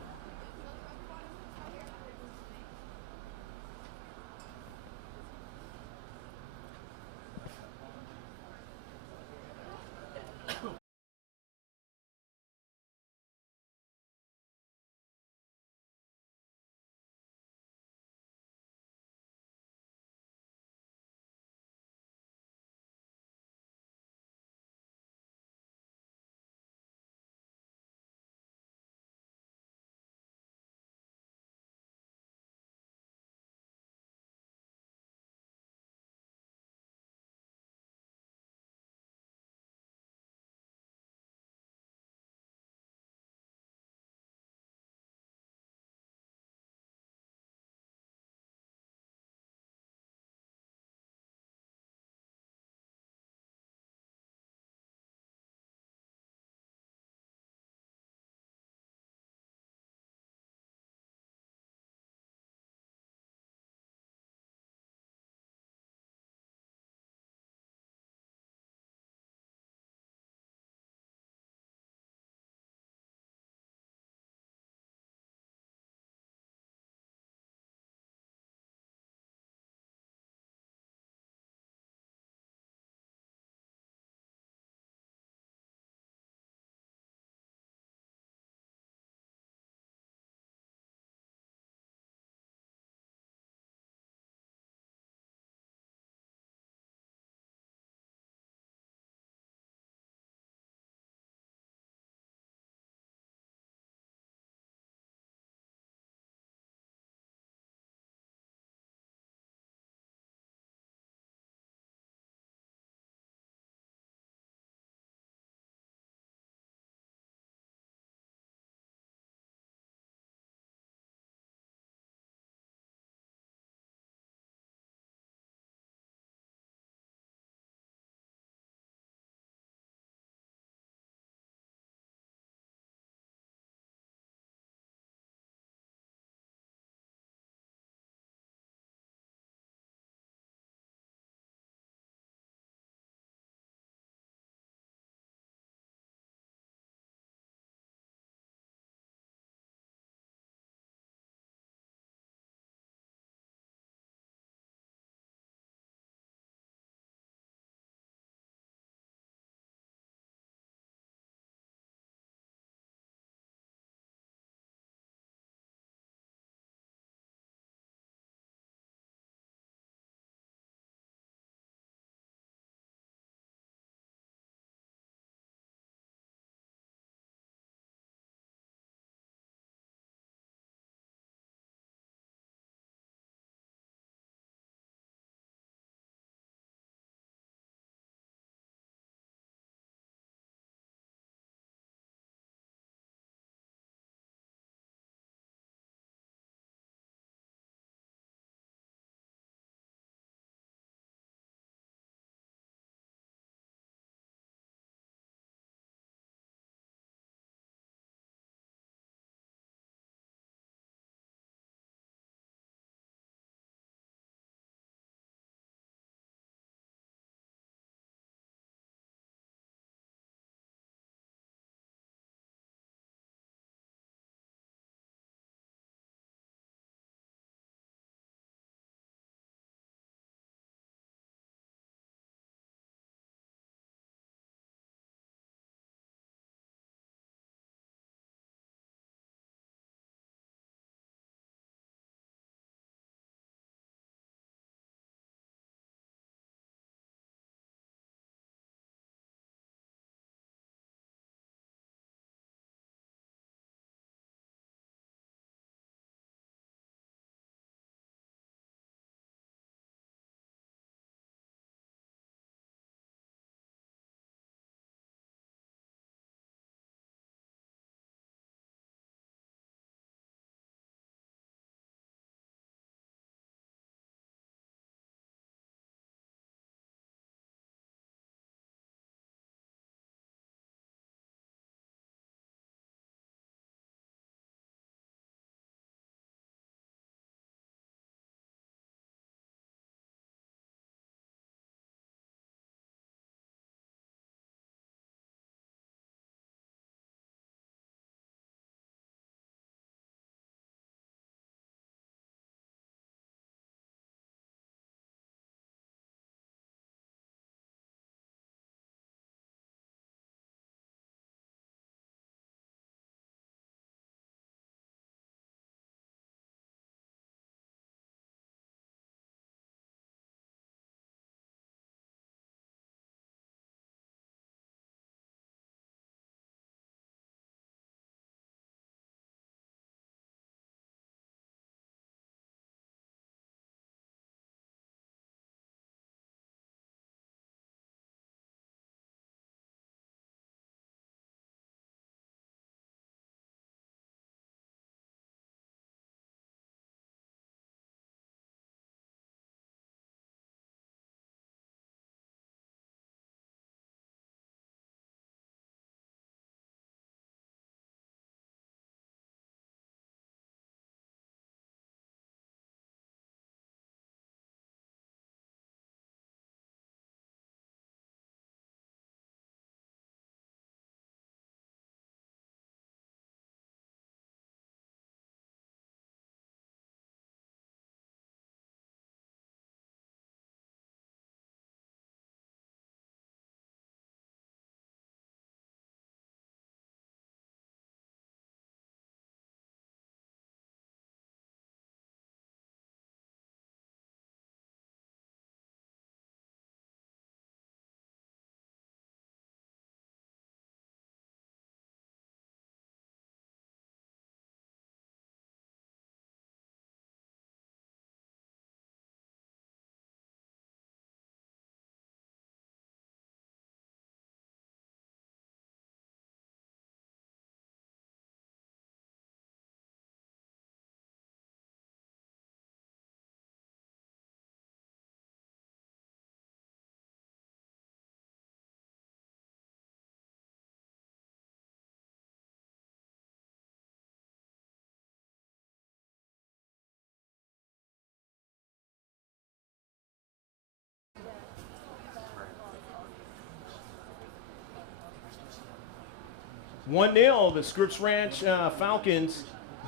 1-0, the Scripps Ranch Falcons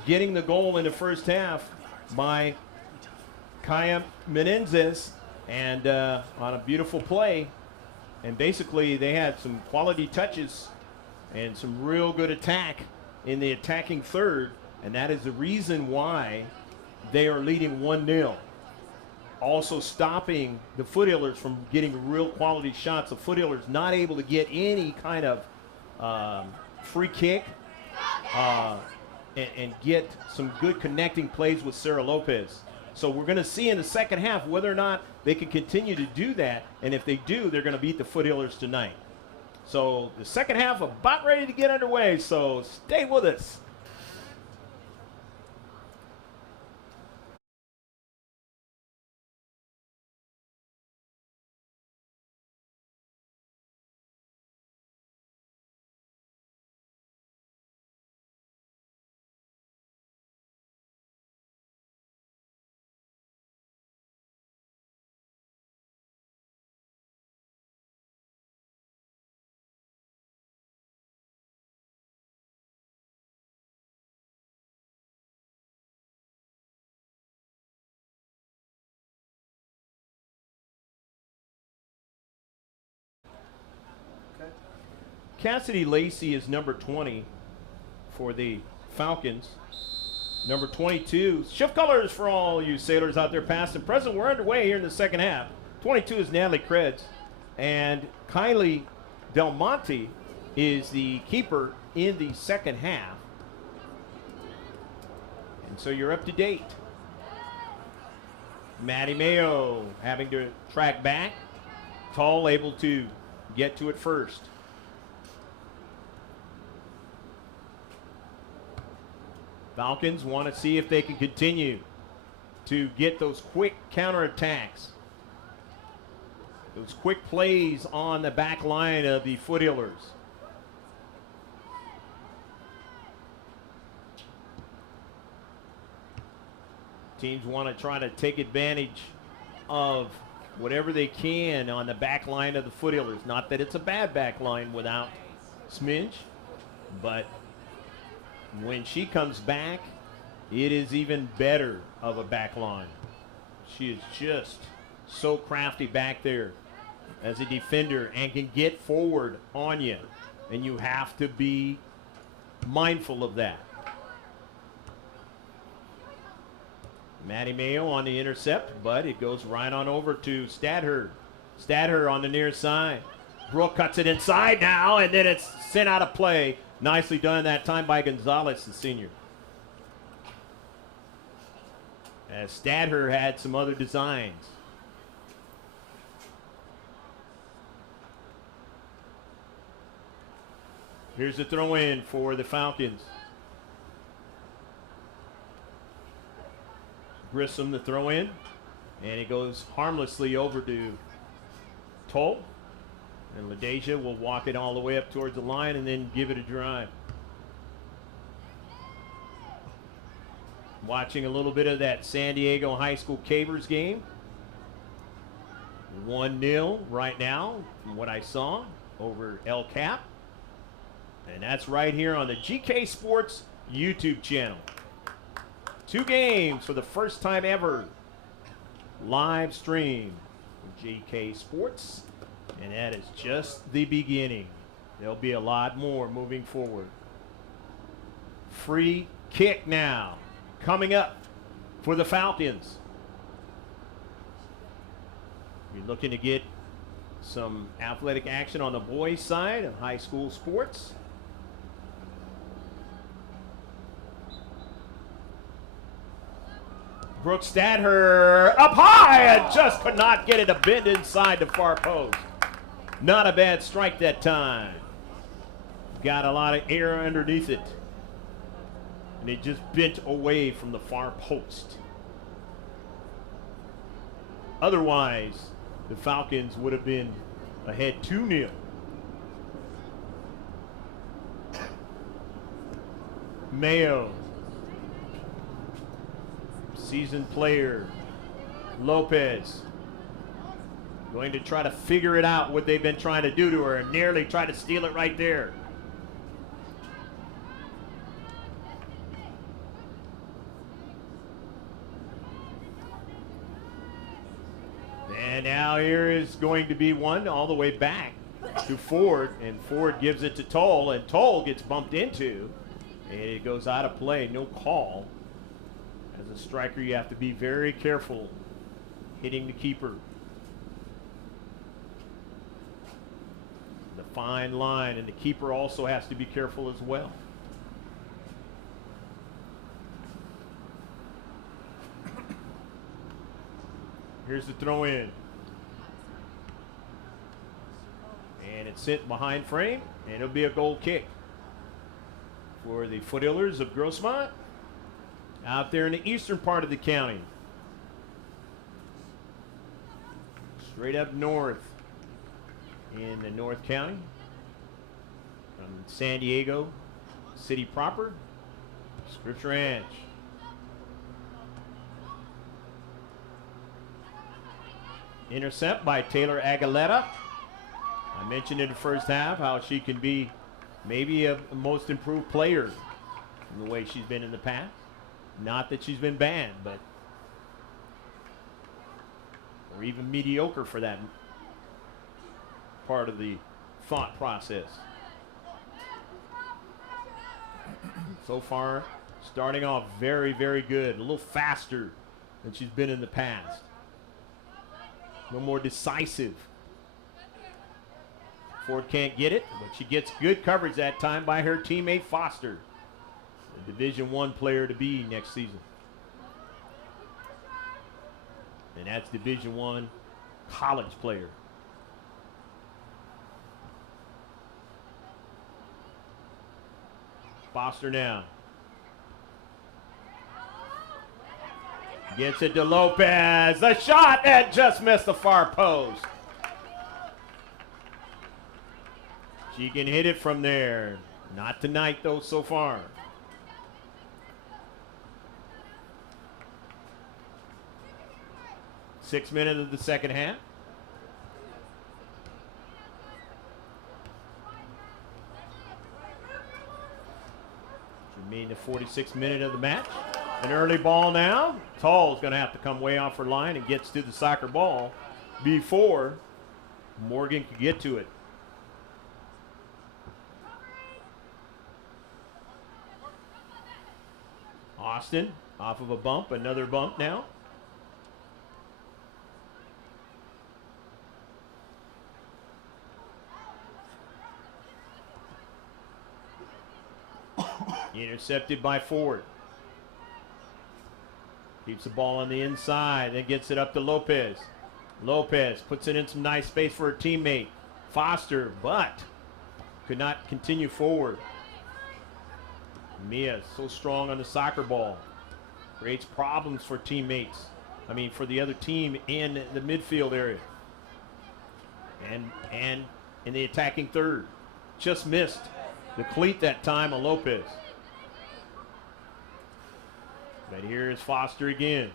getting the goal in the first half by Kaya Menendez, and on a beautiful play. And basically they had some quality touches and some real good attack in the attacking third, and that is the reason why they are leading 1-0. Also stopping the Foothillers from getting real quality shots. The Foothillers not able to get any kind of free kick and get some good connecting plays with Sarah Lopez. So we're going to see in the second half whether or not they can continue to do that, and if they do, they're going to beat the Foothillers tonight. So the second half about ready to get underway, so stay with us. Cassidy Lacey is number 20 for the Falcons. Number 22, shift colors for all you sailors out there past and present. We're underway here in the second half. 22 is Natalie Krebs, and Kylie Del Monte is the keeper in the second half. And so you're up to date. Maddie Mayo having to track back. Tall able to get to it first. Falcons want to see if they can continue to get those quick counterattacks, those quick plays on the back line of the Foothillers. Teams want to try to take advantage of whatever they can on the back line of the Foothillers. Not that it's a bad back line without Smidge, but when she comes back, it is even better of a back line. She is just so crafty back there as a defender and can get forward on you, and you have to be mindful of that. Maddie Mayo on the intercept, but it goes right on over to Stadher. Stadher on the near side. Brooke cuts it inside now, and then it's sent out of play. Nicely done that time by Gonzalez, the senior. As Stadher had some other designs. Here's the throw in for the Falcons. Grissom the throw in, and it goes harmlessly over to Toll. And LaDeja will walk it all the way up towards the line and then give it a drive. Watching a little bit of that San Diego High School Cavers game. 1-0 right now from what I saw over El Cap. And that's right here on the GK Sports YouTube channel. 2 games for the first time ever. Live stream from GK Sports. And that is just the beginning. There'll be a lot more moving forward. Free kick now coming up for the Falcons. You're looking to get some athletic action on the boys' side of high school sports. Brooke Stadher up high and just could not get it to bend inside the far post. Not a bad strike that time. Got a lot of air underneath it. And it just bent away from the far post. Otherwise, the Falcons would have been ahead 2-0. Mayo. Seasoned player. Lopez. Going to try to figure it out what they've been trying to do to her and nearly try to steal it right there. And now here is going to be one all the way back to Ford, and Ford gives it to Toll, and Toll gets bumped into, and it goes out of play. No call. As a striker, you have to be very careful hitting the keeper. The fine line, and the keeper also has to be careful as well. Here's the throw in. And it's sent behind frame, and it'll be a goal kick for the Foothillers of Grossmont out there in the eastern part of the county. Straight up north in the North County from San Diego City proper, Scripps Ranch. Intercept by Taylor Aguilera. I mentioned in the first half how she can be maybe a most improved player in the way she's been in the past. Not that she's been banned, but or even mediocre for that part of the thought process. So far, starting off very, very good. A little faster than she's been in the past. A little more decisive. Ford can't get it, but she gets good coverage that time by her teammate Foster, a Division I player to be next season. And that's Division I college player. Foster now. Gets it to Lopez. The shot that just missed the far post. She can hit it from there. Not tonight, though, so far. Sixth minute of the second half. Remain the 46th minute of the match. An early ball now. Tall's going to have to come way off her line and gets to the soccer ball before Morgan could get to it. Austin off of a bump, another bump now. Intercepted by Ford. Keeps the ball on the inside, then gets it up to Lopez. Lopez puts it in some nice space for her teammate, Foster, but could not continue forward. Mia so strong on the soccer ball. Creates problems for teammates. I mean, for the other team in the midfield area. And in the attacking third. Just missed the cleat that time on Lopez. But here is Foster again.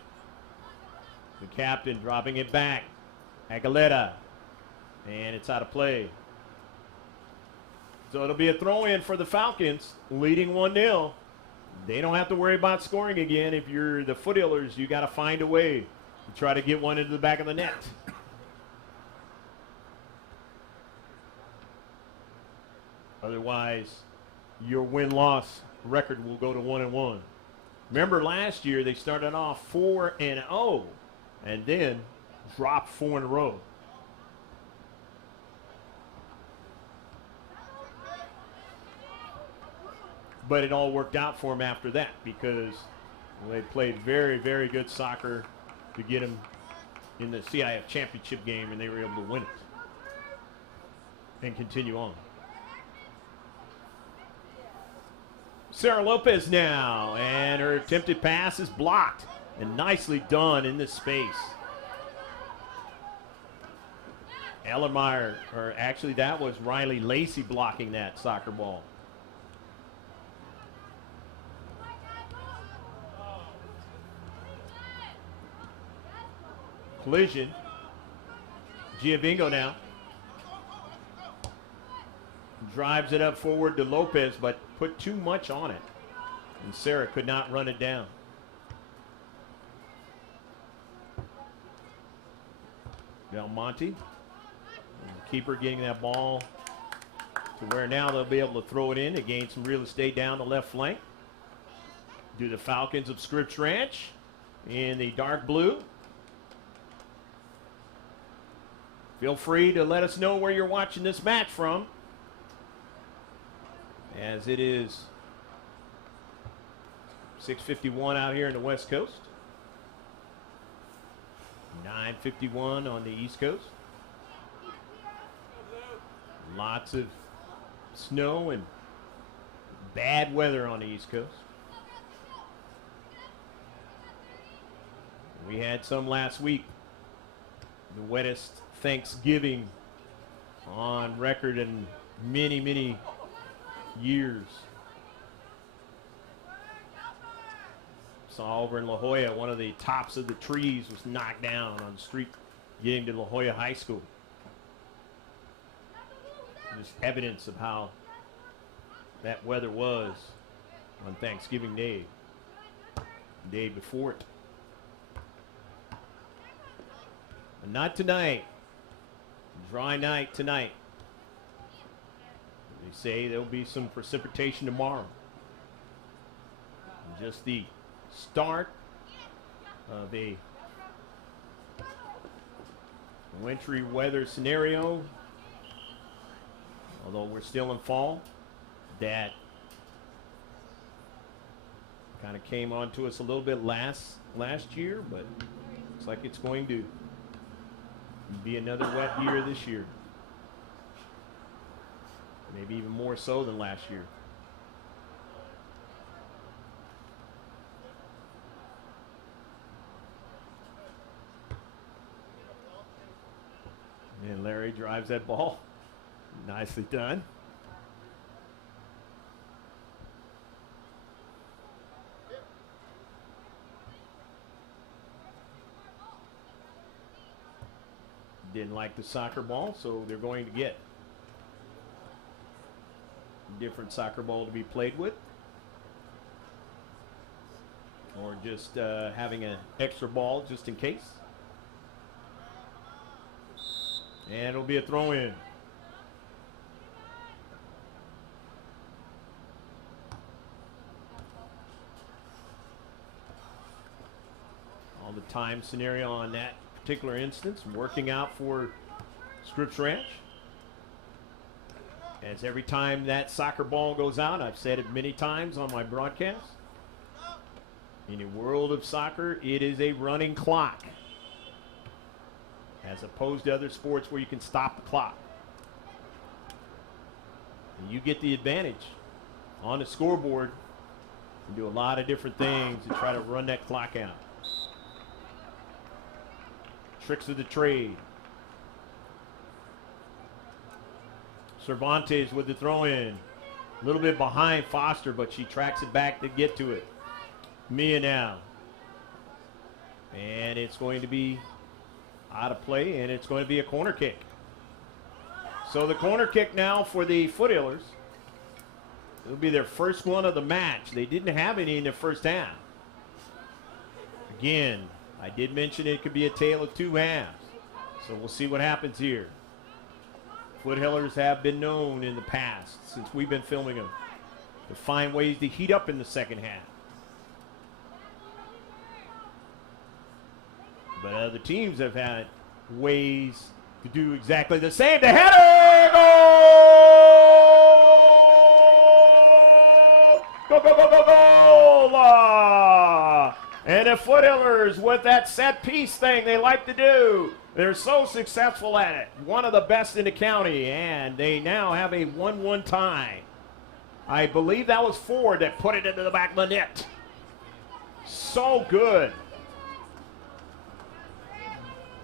The captain dropping it back. Aguilera. And it's out of play. So it'll be a throw-in for the Falcons, leading 1-0. They don't have to worry about scoring again. If you're the Foothillers, you got to find a way to try to get one into the back of the net. Otherwise, your win-loss record will go to 1-1. Remember last year they started off 4-0 and then dropped 4 in a row. But it all worked out for them after that because they played very, very good soccer to get them in the CIF championship game, and they were able to win it and continue on. Sarah Lopez now, and her attempted pass is blocked, and nicely done in this space. Ellermeyer, or actually that was Riley Lacey blocking that soccer ball. Collision. Giovingo now. Drives it up forward to Lopez, but put too much on it. And Sarah could not run it down. Del Monte. Keeper getting that ball to where now they'll be able to throw it in to gain some real estate down the left flank. Do the Falcons of Scripps Ranch in the dark blue. Feel free to let us know where you're watching this match from, as it is 6:51 out here in the West Coast, 9:51 on the East Coast. Lots of snow and bad weather on the East Coast. We had some last week. The wettest Thanksgiving on record in many, many years. Saw over in La Jolla, one of the tops of the trees was knocked down on the street getting to La Jolla High School. Just evidence of how that weather was on Thanksgiving Day, the day before it. But not tonight. Dry night tonight. They say there'll be some precipitation tomorrow. And just the start of a wintry weather scenario, although we're still in fall, that kind of came on to us a little bit last year, but looks like it's going to be another wet year this year. Maybe even more so than last year. And Larry drives that ball. Nicely done. Didn't like the soccer ball, so they're going to get a different soccer ball to be played with. Or just having an extra ball just in case. And it'll be a throw-in. All the time scenario on that particular instance working out for Scripps Ranch. As every time that soccer ball goes out, I've said it many times on my broadcast, in the world of soccer, it is a running clock, as opposed to other sports where you can stop the clock. And you get the advantage on the scoreboard and do a lot of different things to try to run that clock out. Tricks of the trade. Cervantes with the throw-in. A little bit behind Foster, but she tracks it back to get to it. Mia now. And it's going to be out of play, and it's going to be a corner kick. So the corner kick now for the Foothillers. It'll be their first one of the match. They didn't have any in the first half. Again, I did mention it could be a tale of two halves. So we'll see what happens here. Foothillers have been known in the past, since we've been filming them, to find ways to heat up in the second half. But other teams have had ways to do exactly the same. The header! Goal! Go, go, go, go, goal! And the Foothillers, with that set piece thing they like to do, they're so successful at it. One of the best in the county, and they now have a 1-1 tie. I believe that was Ford that put it into the back of the net. So good.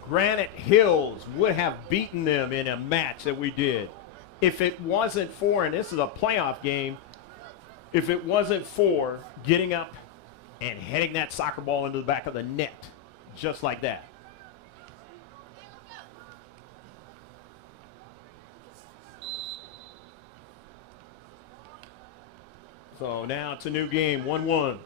Granite Hills would have beaten them in a match that we did if it wasn't for, and this is a playoff game, if it wasn't for getting up and heading that soccer ball into the back of the net, just like that. So now it's a new game, 1-1.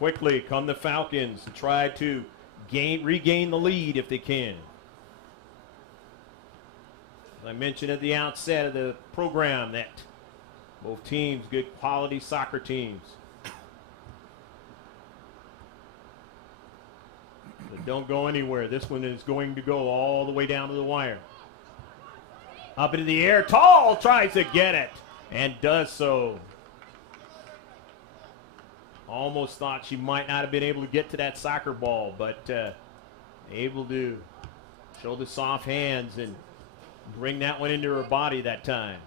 Quickly come the Falcons to try to regain the lead if they can. As I mentioned at the outset of the program that both teams, good quality soccer teams. But don't go anywhere. This one is going to go all the way down to the wire. Up into the air, Tall tries to get it and does so. Almost thought she might not have been able to get to that soccer ball, but able to show the soft hands and bring that one into her body that time.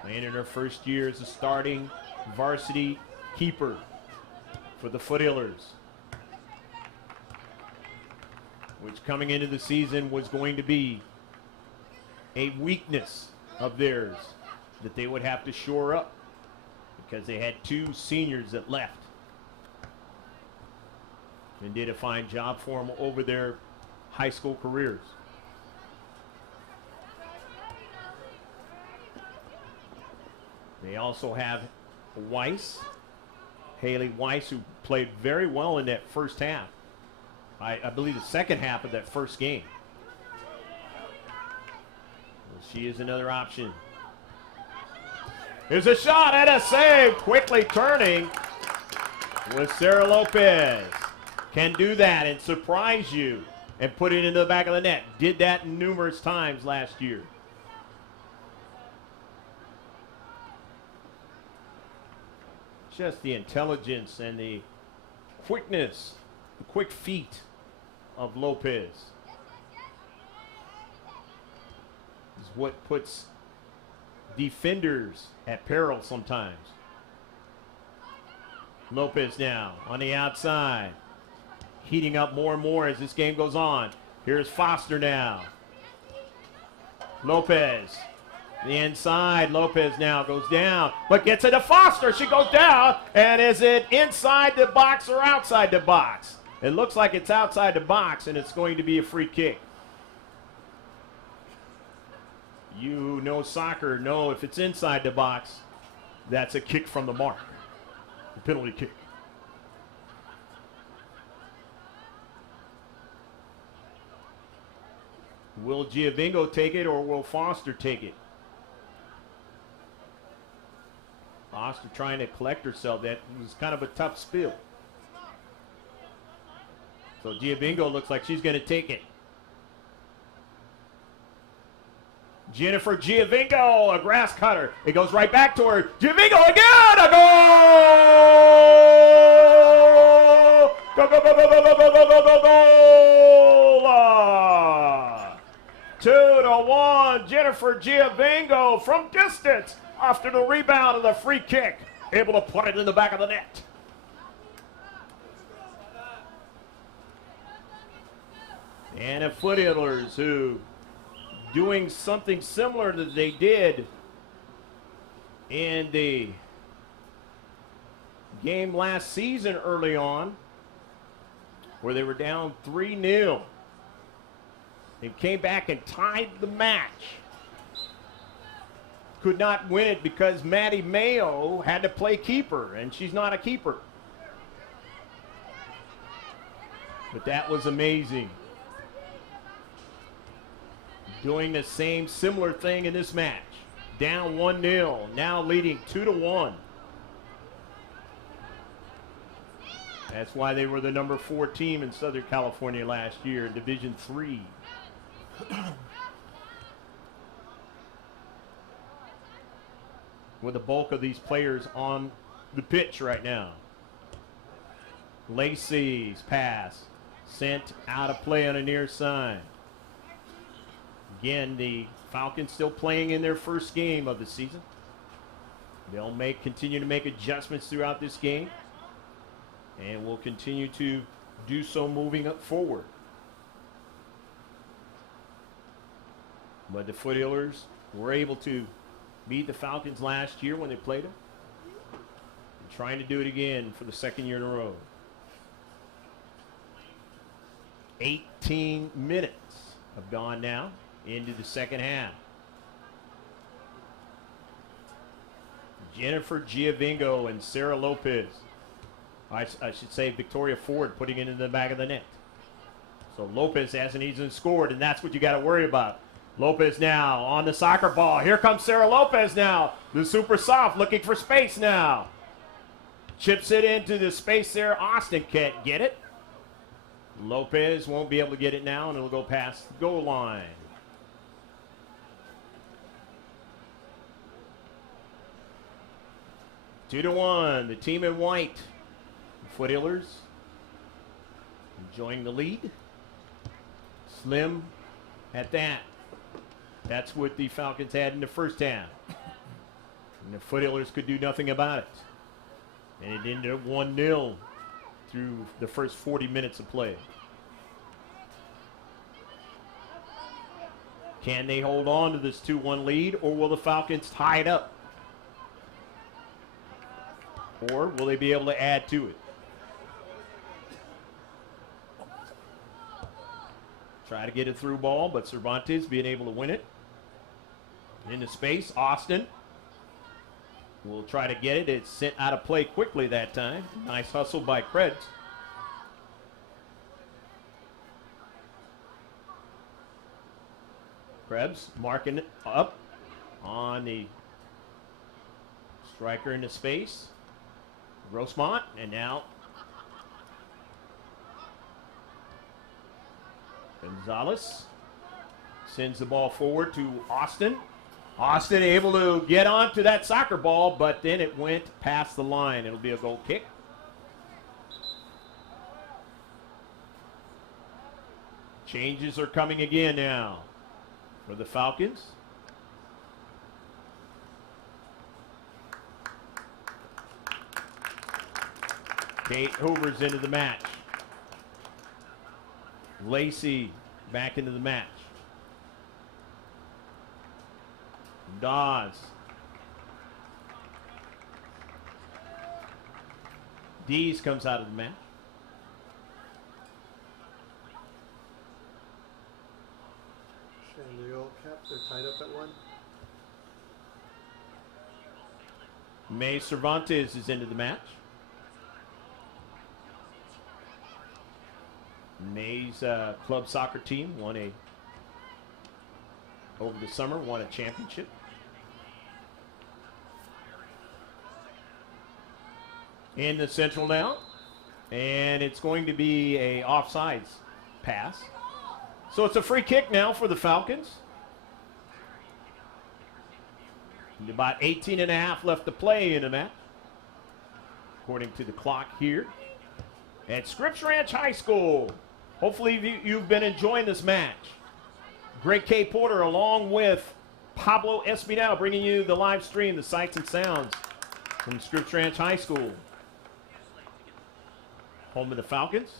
Playing in her first year as a starting varsity keeper for the Foothillers, which coming into the season was going to be a weakness of theirs that they would have to shore up because they had 2 seniors that left and did a fine job for them over their high school careers. They also have Haley Weiss, who played very well in that first half. I believe the second half of that first game. Well, she is another option. Here's a shot and a save. Quickly turning with Sarah Lopez. Can do that and surprise you and put it into the back of the net. Did that numerous times last year. Just the intelligence and the quickness, the quick feet of Lopez is what puts defenders at peril sometimes. Lopez now on the outside, heating up more and more as this game goes on. Here's Foster now. Lopez, the inside. Lopez now goes down, but gets it to Foster. She goes down, and is it inside the box or outside the box? It looks like it's outside the box, and it's going to be a free kick. You know soccer, know if it's inside the box, that's a kick from the mark, a penalty kick. Will Giovingo take it or will Foster take it? Foster trying to collect herself. That was kind of a tough spill. So Giovingo looks like she's going to take it. Jennifer Giovingo, a grass cutter. It goes right back to her. Giovingo again, a goal! Go, go, go, go, go, go, go, go, go, go, goal! 2-1, Jennifer Giovingo from distance after the rebound and the free kick. Able to put it in the back of the net. And the Foothillers, who doing something similar that they did in the game last season early on, where they were down 3-0 and came back and tied the match. Could not win it because Maddie Mayo had to play keeper, and she's not a keeper. But that was amazing. Doing the same similar thing in this match. Down 1-0, now leading 2-1. That's why they were the number 4 team in Southern California last year in Division III. With the bulk of these players on the pitch right now. Lacey's pass sent out of play on a near side. Again, the Falcons still playing in their first game of the season. They'll continue to make adjustments throughout this game, and will continue to do so moving up forward. But the Foothillers were able to beat the Falcons last year when they played them. And trying to do it again for the second year in a row. 18 minutes have gone now into the second half. Jennifer Giovingo and Sarah Lopez. I should say Victoria Ford putting it in the back of the net. So Lopez hasn't even scored, and that's what you got to worry about. Lopez now on the soccer ball. Here comes Sarah Lopez now. The super soft looking for space now. Chips it into the space there. Austin can't get it. Lopez won't be able to get it now, and it'll go past the goal line. Two to one. The team in white. The Foothillers enjoying the lead. Slim at that. That's what the Falcons had in the first half. And the Foothillers could do nothing about it. And it ended up 1-0 through the first 40 minutes of play. Can they hold on to this 2-1 lead, or will the Falcons tie it up? Or will they be able to add to it? Try to get a through ball, but Cervantes being able to win it. Into space, Austin will try to get it. It's sent out of play quickly that time. Nice hustle by Krebs. Krebs marking it up on the striker into space. Grossmont, and now Gonzalez sends the ball forward to Austin. Austin able to get onto that soccer ball, but then it went past the line. It'll be a goal kick. Changes are coming again now for the Falcons. Kate Hoover's into the match. Lacey back into the match. Dawes. Dees comes out of the match. And the old caps are tied up at one. May Cervantes is into the match. May's club soccer team won over the summer, won a championship. In the central now, and it's going to be a offsides pass. So it's a free kick now for the Falcons. And about 18 and a half left to play in the match, according to the clock here at Scripps Ranch High School. Hopefully you've been enjoying this match. Greg K. Porter along with Pablo Espinal bringing you the live stream, the sights and sounds from Scripps Ranch High School. Home of the Falcons.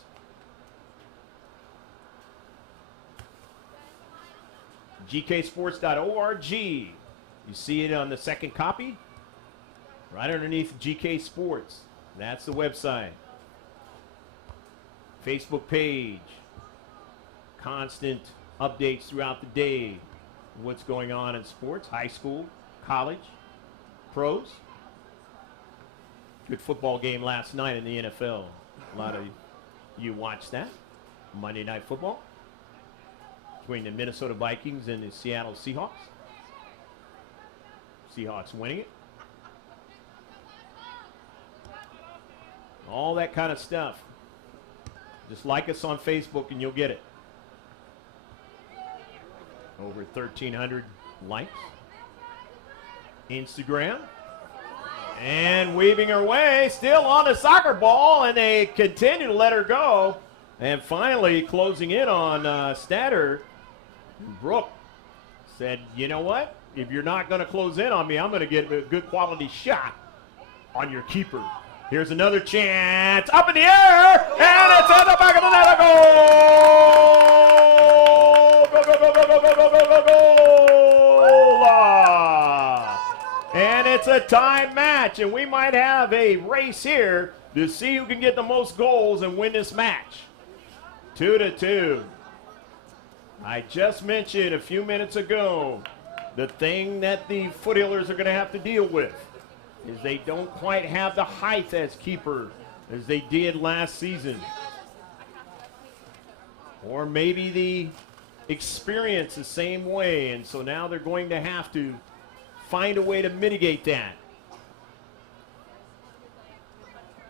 GKsports.org. You see it on the second copy. Right underneath GK Sports. That's the website. Facebook page. Constant updates throughout the day. What's going on in sports, high school, college, pros. Good football game last night in the NFL. A lot of you watched that. Monday Night Football between the Minnesota Vikings and the Seattle Seahawks. Seahawks winning it. All that kind of stuff. Just like us on Facebook and you'll get it. Over 1,300 likes. Instagram. And weaving her way, still on the soccer ball, and they continue to let her go. And finally closing in on Statter. Brooke said, you know what? If you're not going to close in on me, I'm going to get a good quality shot on your keeper. Here's another chance. Up in the air, and it's on the back of the net. A goal! Go, go, go, go, go, go, go, go, go, go! And it's a tie match, and we might have a race here to see who can get the most goals and win this match. 2-2. I just mentioned a few minutes ago the thing that the Foothillers are going to have to deal with. as they don't quite have the height as keeper as they did last season. Or maybe the experience the same way, and so now they're going to have to find a way to mitigate that.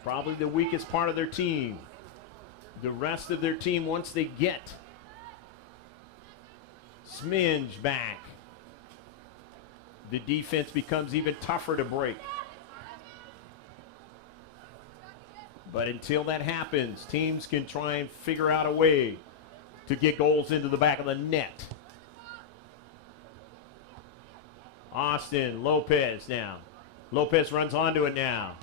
Probably the weakest part of their team. The rest of their team, once they get Sminge back, the defense becomes even tougher to break. But until that happens, teams can try and figure out a way to get goals into the back of the net. Austin Lopez now. Lopez runs onto it now.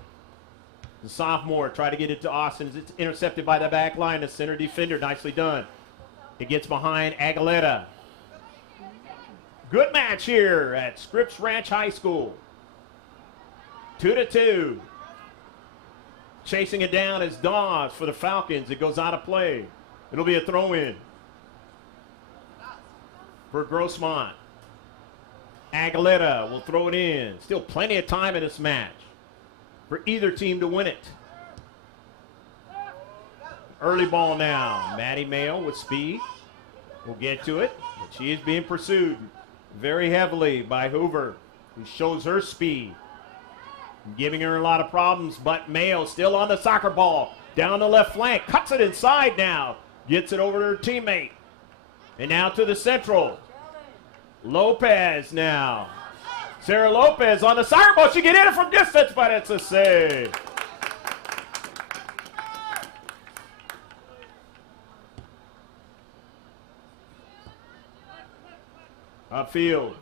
The sophomore tried to get it to Austin. It's intercepted by the back line. The center defender, nicely done. It gets behind Aguilera. Good match here at Scripps Ranch High School. 2-2. Chasing it down is Dawes for the Falcons. It goes out of play. It'll be a throw-in for Grossmont. Aguilera will throw it in. Still plenty of time in this match for either team to win it. Early ball now. Maddie Mayo with speed. We'll get to it, but she is being pursued very heavily by Hoover, who shows her speed, giving her a lot of problems, but Mayo still on the soccer ball. Down the left flank, cuts it inside now. Gets it over to her teammate. And now to the central. Lopez now. Sarah Lopez on the soccer ball. She can hit it from distance, but it's a save. Upfield.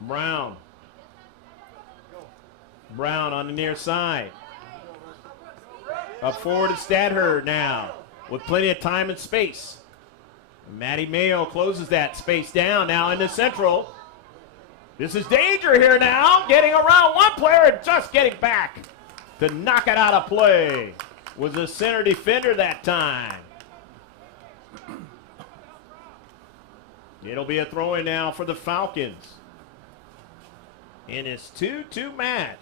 Brown. Brown on the near side. Up forward to Stadher now with plenty of time and space. Maddie Mayo closes that space down now in the central. This is danger here now. Getting around one player and just getting back to knock it out of play. Was the center defender that time. It'll be a throw-in now for the Falcons. In this 2-2 match.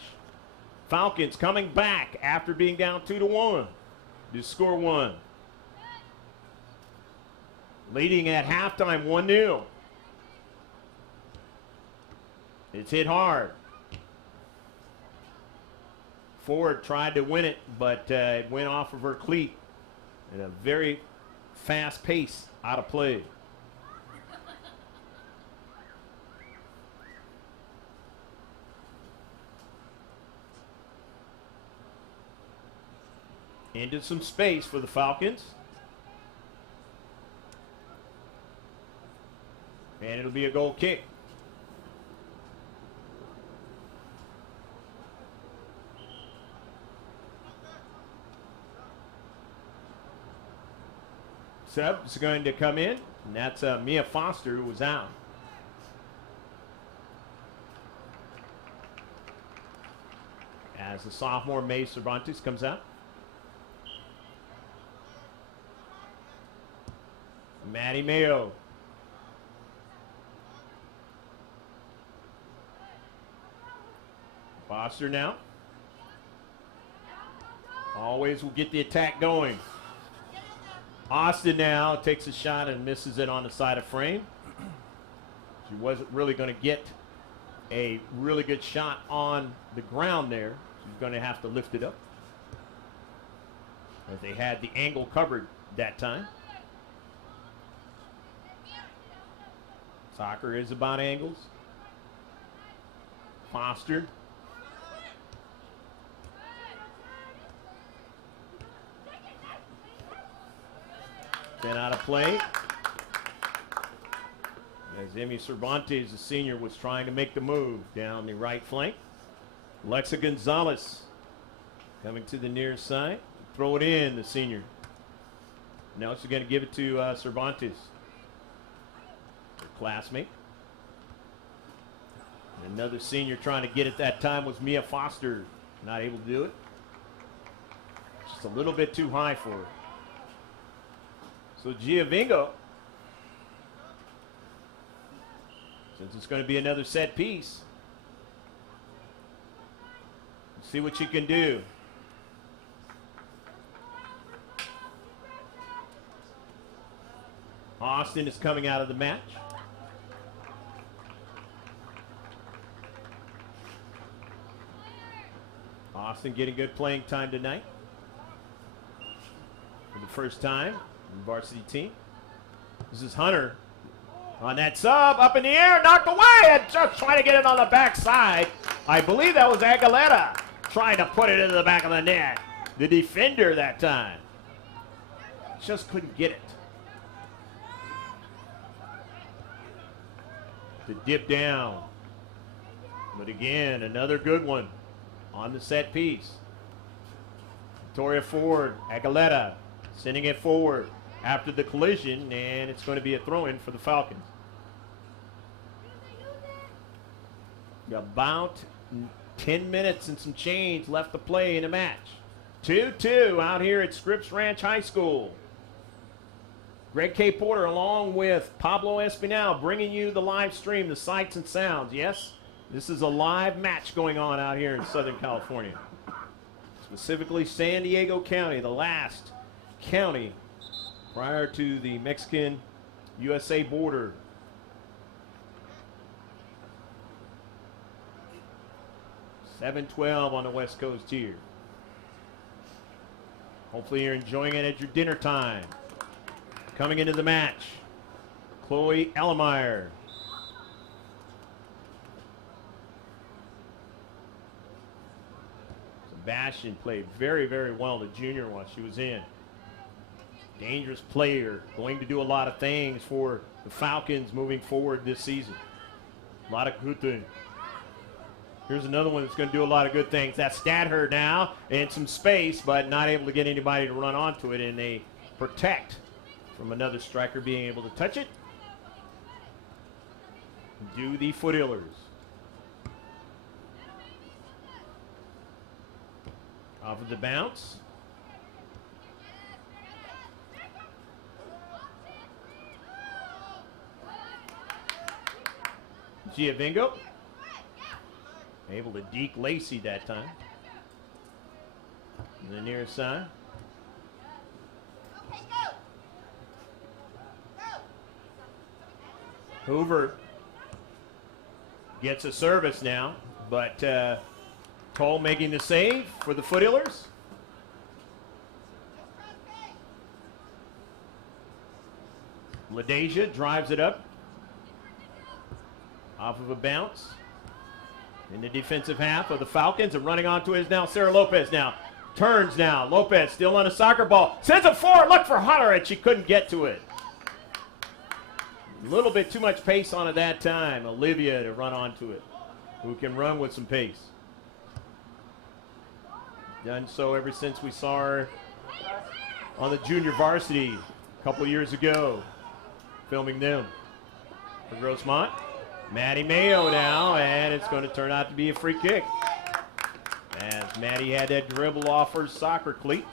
Falcons coming back after being down 2-1 to score one. Leading at halftime 1-0. It's hit hard. Ford tried to win it, but it went off of her cleat at a very fast pace out of play. Into some space for the Falcons. And it'll be a goal kick. Sub is going to come in, and that's Mia Foster, who was out. As the sophomore May Cervantes comes out. Maddie Mayo. Foster now. Always will get the attack going. Austin now takes a shot and misses it on the side of frame. She wasn't really going to get a really good shot on the ground there. She's going to have to lift it up, as they had the angle covered that time. Soccer is about angles. Foster. Then out of play. As Emmy Cervantes, the senior, was trying to make the move down the right flank. Lexa Gonzalez coming to the near side. Throw it in, the senior. Now she's going to give it to Cervantes, her classmate. And another senior trying to get it that time was Mia Foster. Not able to do it. Just a little bit too high for her. So Giovingo Since it's going to be another set piece, let's see what you can do. Austin is coming out of the match. Austin getting good playing time tonight. For the first time in the varsity team. This is Hunter on that sub, up in the air, knocked away, and just trying to get it on the backside. I believe that was Aguilera trying to put it into the back of the net. The defender that time. Just couldn't get it. To dip down. But again, another good one on the set piece. Victoria Ford, Aguilera sending it forward after the collision, and it's going to be a throw-in for the Falcons. About 10 minutes and some change left to play in the match. 2-2 out here at Scripps Ranch High School. Greg K. Porter along with Pablo Espinal bringing you the live stream, the sights and sounds. Yes, this is a live match going on out here in Southern California. Specifically San Diego County, the last county prior to the Mexican-USA border. .712 on the West Coast here. Hopefully you're enjoying it at your dinner time. Coming into the match, Chloe Ellemeyer. Sebastian played very, very well the junior while she was in. Dangerous player, going to do a lot of things for the Falcons moving forward this season. A lot of good things. Here's another one that's going to do a lot of good things. That's Stadher now in some space, but not able to get anybody to run onto it, and they protect from another striker being able to touch it. Do the Foothillers. Off of the bounce. Giovingo able to deke Lacey that time. On the near side. Hoover gets a service now, but Toll making the save for the Foothillers. LaDeja drives it up off of a bounce in the defensive half of the Falcons, and running onto it is now Sarah Lopez now. Turns now, Lopez still on a soccer ball, sends it forward, look for Hunter, and she couldn't get to it. A little bit too much pace on it that time. Olivia to run onto it, who can run with some pace. Done so ever since we saw her on the junior varsity a couple years ago, filming them for Grossmont. Maddie Mayo now, and it's going to turn out to be a free kick. As Maddie had that dribble off her soccer cleat.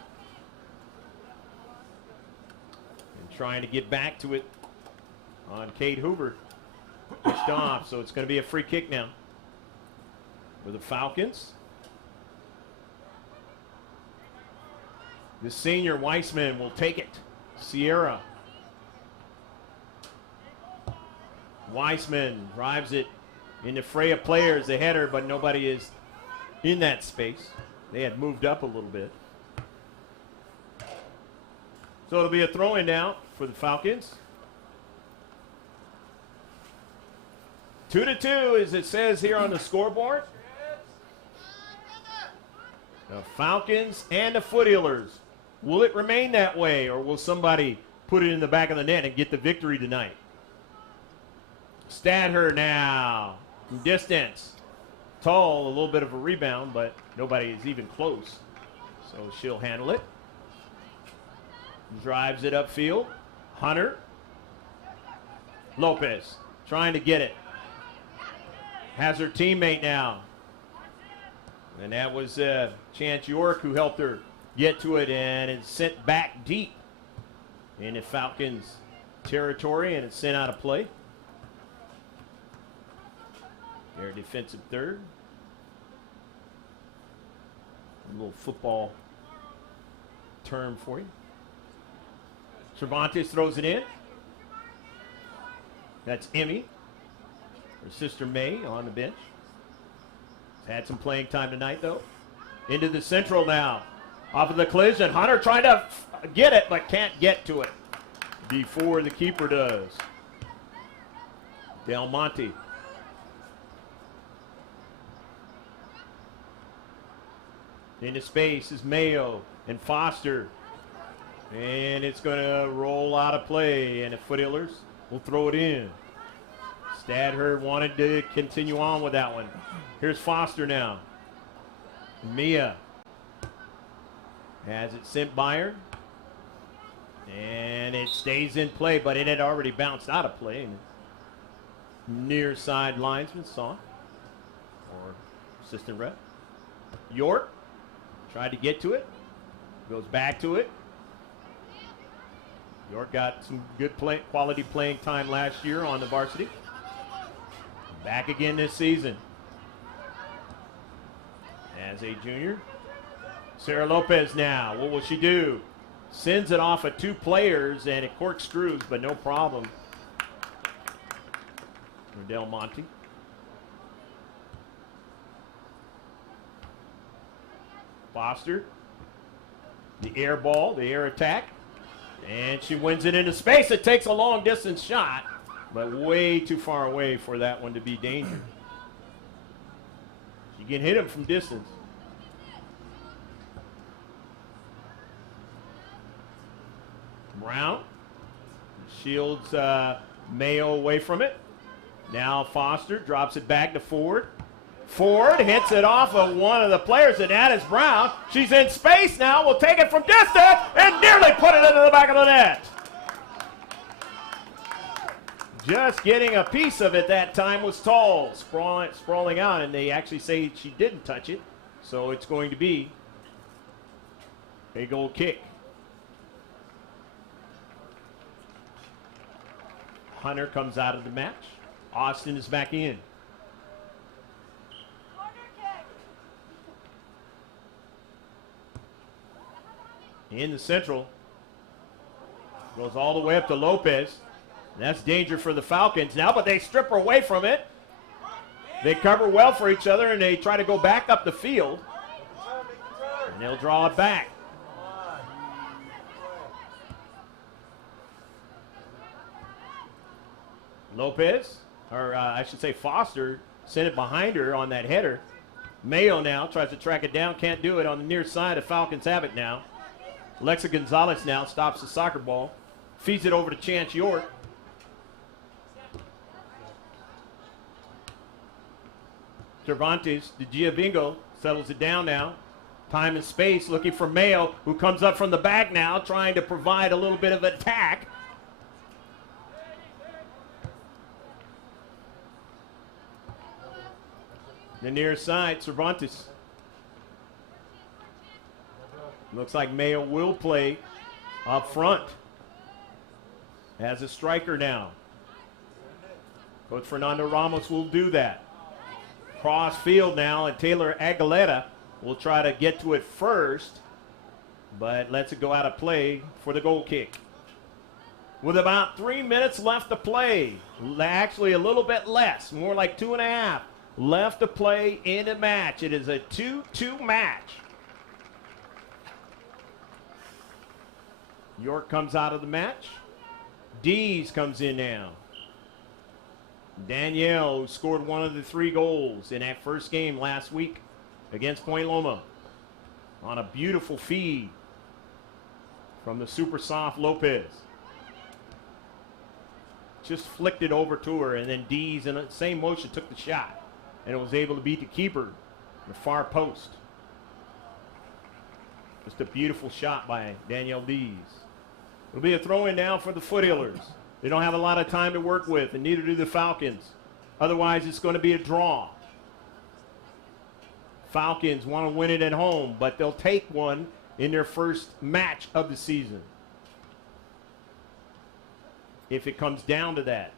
And trying to get back to it on Kate Hoover. Pushed off, so it's going to be a free kick now for the Falcons. The senior Weissman will take it. Sierra. Weissman drives it in the fray of players. They had her, but nobody is in that space. They had moved up a little bit. So it'll be a throw-in now for the Falcons. 2-2, as it says here on the scoreboard. The Falcons and the Foothillers. Will it remain that way, or will somebody put it in the back of the net and get the victory tonight? Stadher now from distance. Tall, a little bit of a rebound, but nobody is even close. So she'll handle it. Drives it upfield. Hunter. Lopez trying to get it. Has her teammate now. And that was Chance York who helped her get to it, and it's sent back deep into Falcons territory, and it's sent out of play. defensive third. A little football term for you. Cervantes throws it in. That's Emmy. Her sister May on the bench. She's had some playing time tonight, though. Into the central now. Off of the collision. Hunter trying to get it, but can't get to it before the keeper does. Del Monte. Into space is Mayo and Foster. And it's going to roll out of play, and the Foothillers will throw it in. Stadher wanted to continue on with that one. Here's Foster now. Mia has it sent by her. And it stays in play, but it had already bounced out of play. And near side linesman saw it. Or assistant rep. York tried to get to it. Goes back to it. York got some good quality playing time last year on the varsity. Back again this season. As a junior. Sarah Lopez now. What will she do? Sends it off of two players and it corkscrews, but no problem. For Del Monte. Foster. The air ball, the air attack. And she wins it into space. It takes a long distance shot, but way too far away for that one to be dangerous. She can hit him from distance. Brown shields Mayo away from it. Now Foster drops it back to Ford. Ford hits it off of one of the players, and that is Brown. She's in space now. Will take it from distance and nearly put it into the back of the net. Just getting a piece of it that time was Tall, sprawling out, and they actually say she didn't touch it, so it's going to be a goal kick. Hunter comes out of the match. Austin is back in. In the central. Goes all the way up to Lopez. That's danger for the Falcons now, but they strip her away from it. They cover well for each other, and they try to go back up the field. And they'll draw it back. Lopez, or I should say Foster, sent it behind her on that header. Mayo now tries to track it down, can't do it on the near side. The Falcons have it now. Alexa Gonzalez now stops the soccer ball, feeds it over to Chance York. Cervantes, the Giavingo, settles it down now. Time and space, looking for Mayo, who comes up from the back now, trying to provide a little bit of attack. The near side, Cervantes. Looks like Mayo will play up front as a striker now. Coach Fernando Ramos will do that. Cross field now, and Taylor Aguilera will try to get to it first, but lets it go out of play for the goal kick. With about 3 minutes left to play, actually a little bit less, more like 2.5 left to play in the match. It is a 2-2 match. York comes out of the match. Dees comes in now. Danielle, who scored one of the 3 goals in that first game last week against Point Loma, on a beautiful feed from the super soft Lopez. Just flicked it over to her, and then Dees in the same motion took the shot, and it was able to beat the keeper, the far post. Just a beautiful shot by Danielle Dees. It'll be a throw-in now for the Foothillers. They don't have a lot of time to work with, and neither do the Falcons. Otherwise, it's going to be a draw. Falcons want to win it at home, but they'll take one in their first match of the season, if it comes down to that.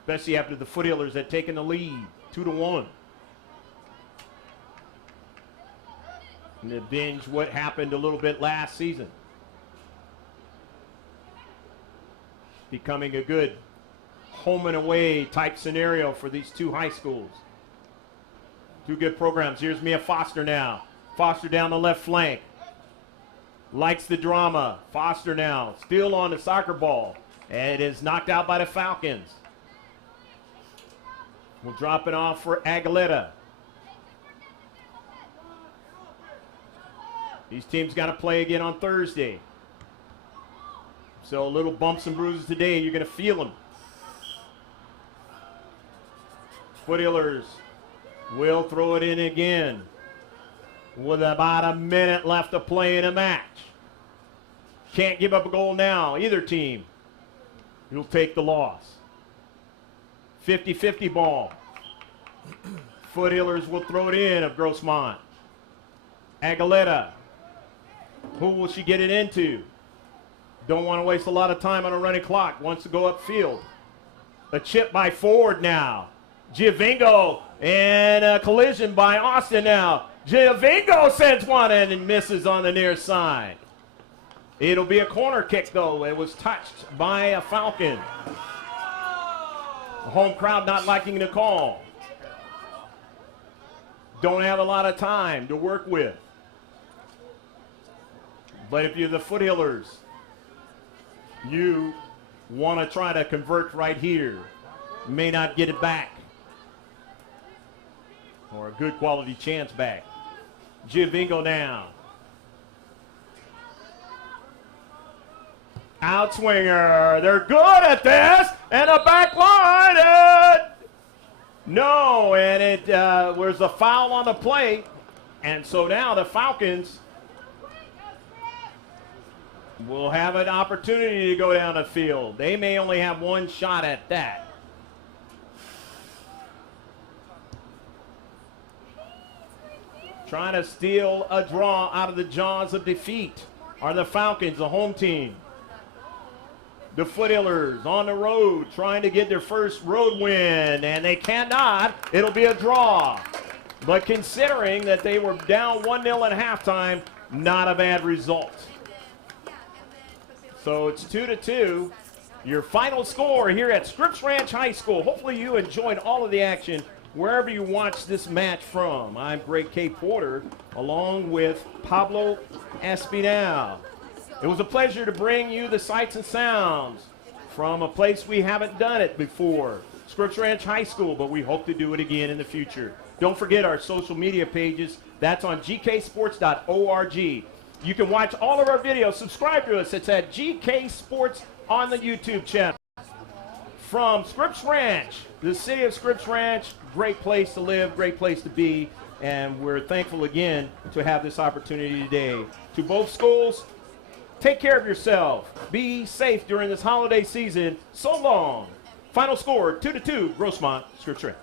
Especially after the Foothillers had taken the lead 2-1. And to binge what happened a little bit last season. Becoming a good home and away type scenario for these two high schools. Two good programs. Here's Mia Foster now. Foster down the left flank. Likes the drama. Foster now still on the soccer ball. And it is knocked out by the Falcons. We'll drop it off for Aguilera. These teams got to play again on Thursday. So a little bumps and bruises today. You're going to feel them. Foothillers will throw it in again with about a minute left to play in a match. Can't give up a goal now, either team. You'll take the loss. 50-50 ball. Foothillers will throw it in of Grossmont. Aguilera. Who will she get it into? Don't want to waste a lot of time on a running clock. Wants to go upfield. A chip by Ford now. Giovingo and a collision by Austin now. Giovingo sends one in and misses on the near side. It'll be a corner kick, though. It was touched by a Falcon. The home crowd not liking the call. Don't have a lot of time to work with. But if you're the Foothillers, you want to try to convert right here. May not get it back. Or a good quality chance back. Giovingo down. Outswinger. They're good at this. And a back line. No, and it was a foul on the play. And so now the Falcons will have an opportunity to go down the field. They may only have one shot at that. Trying to steal a draw out of the jaws of defeat are the Falcons, the home team. The Foothillers on the road trying to get their first road win, and they cannot. It'll be a draw. But considering that they were down 1-0 at halftime, not a bad result. So it's 2-2. Your final score here at Scripps Ranch High School. Hopefully you enjoyed all of the action wherever you watch this match from. I'm Greg K. Porter along with Pablo Espinal. It was a pleasure to bring you the sights and sounds from a place we haven't done it before, Scripps Ranch High School, but we hope to do it again in the future. Don't forget our social media pages. That's on gksports.org. You can watch all of our videos. Subscribe to us. It's at GK Sports on the YouTube channel. From Scripps Ranch, the city of Scripps Ranch, great place to live, great place to be, and we're thankful again to have this opportunity today. To both schools, take care of yourself. Be safe during this holiday season. So long. Final score, 2-2, Grossmont, Scripps Ranch.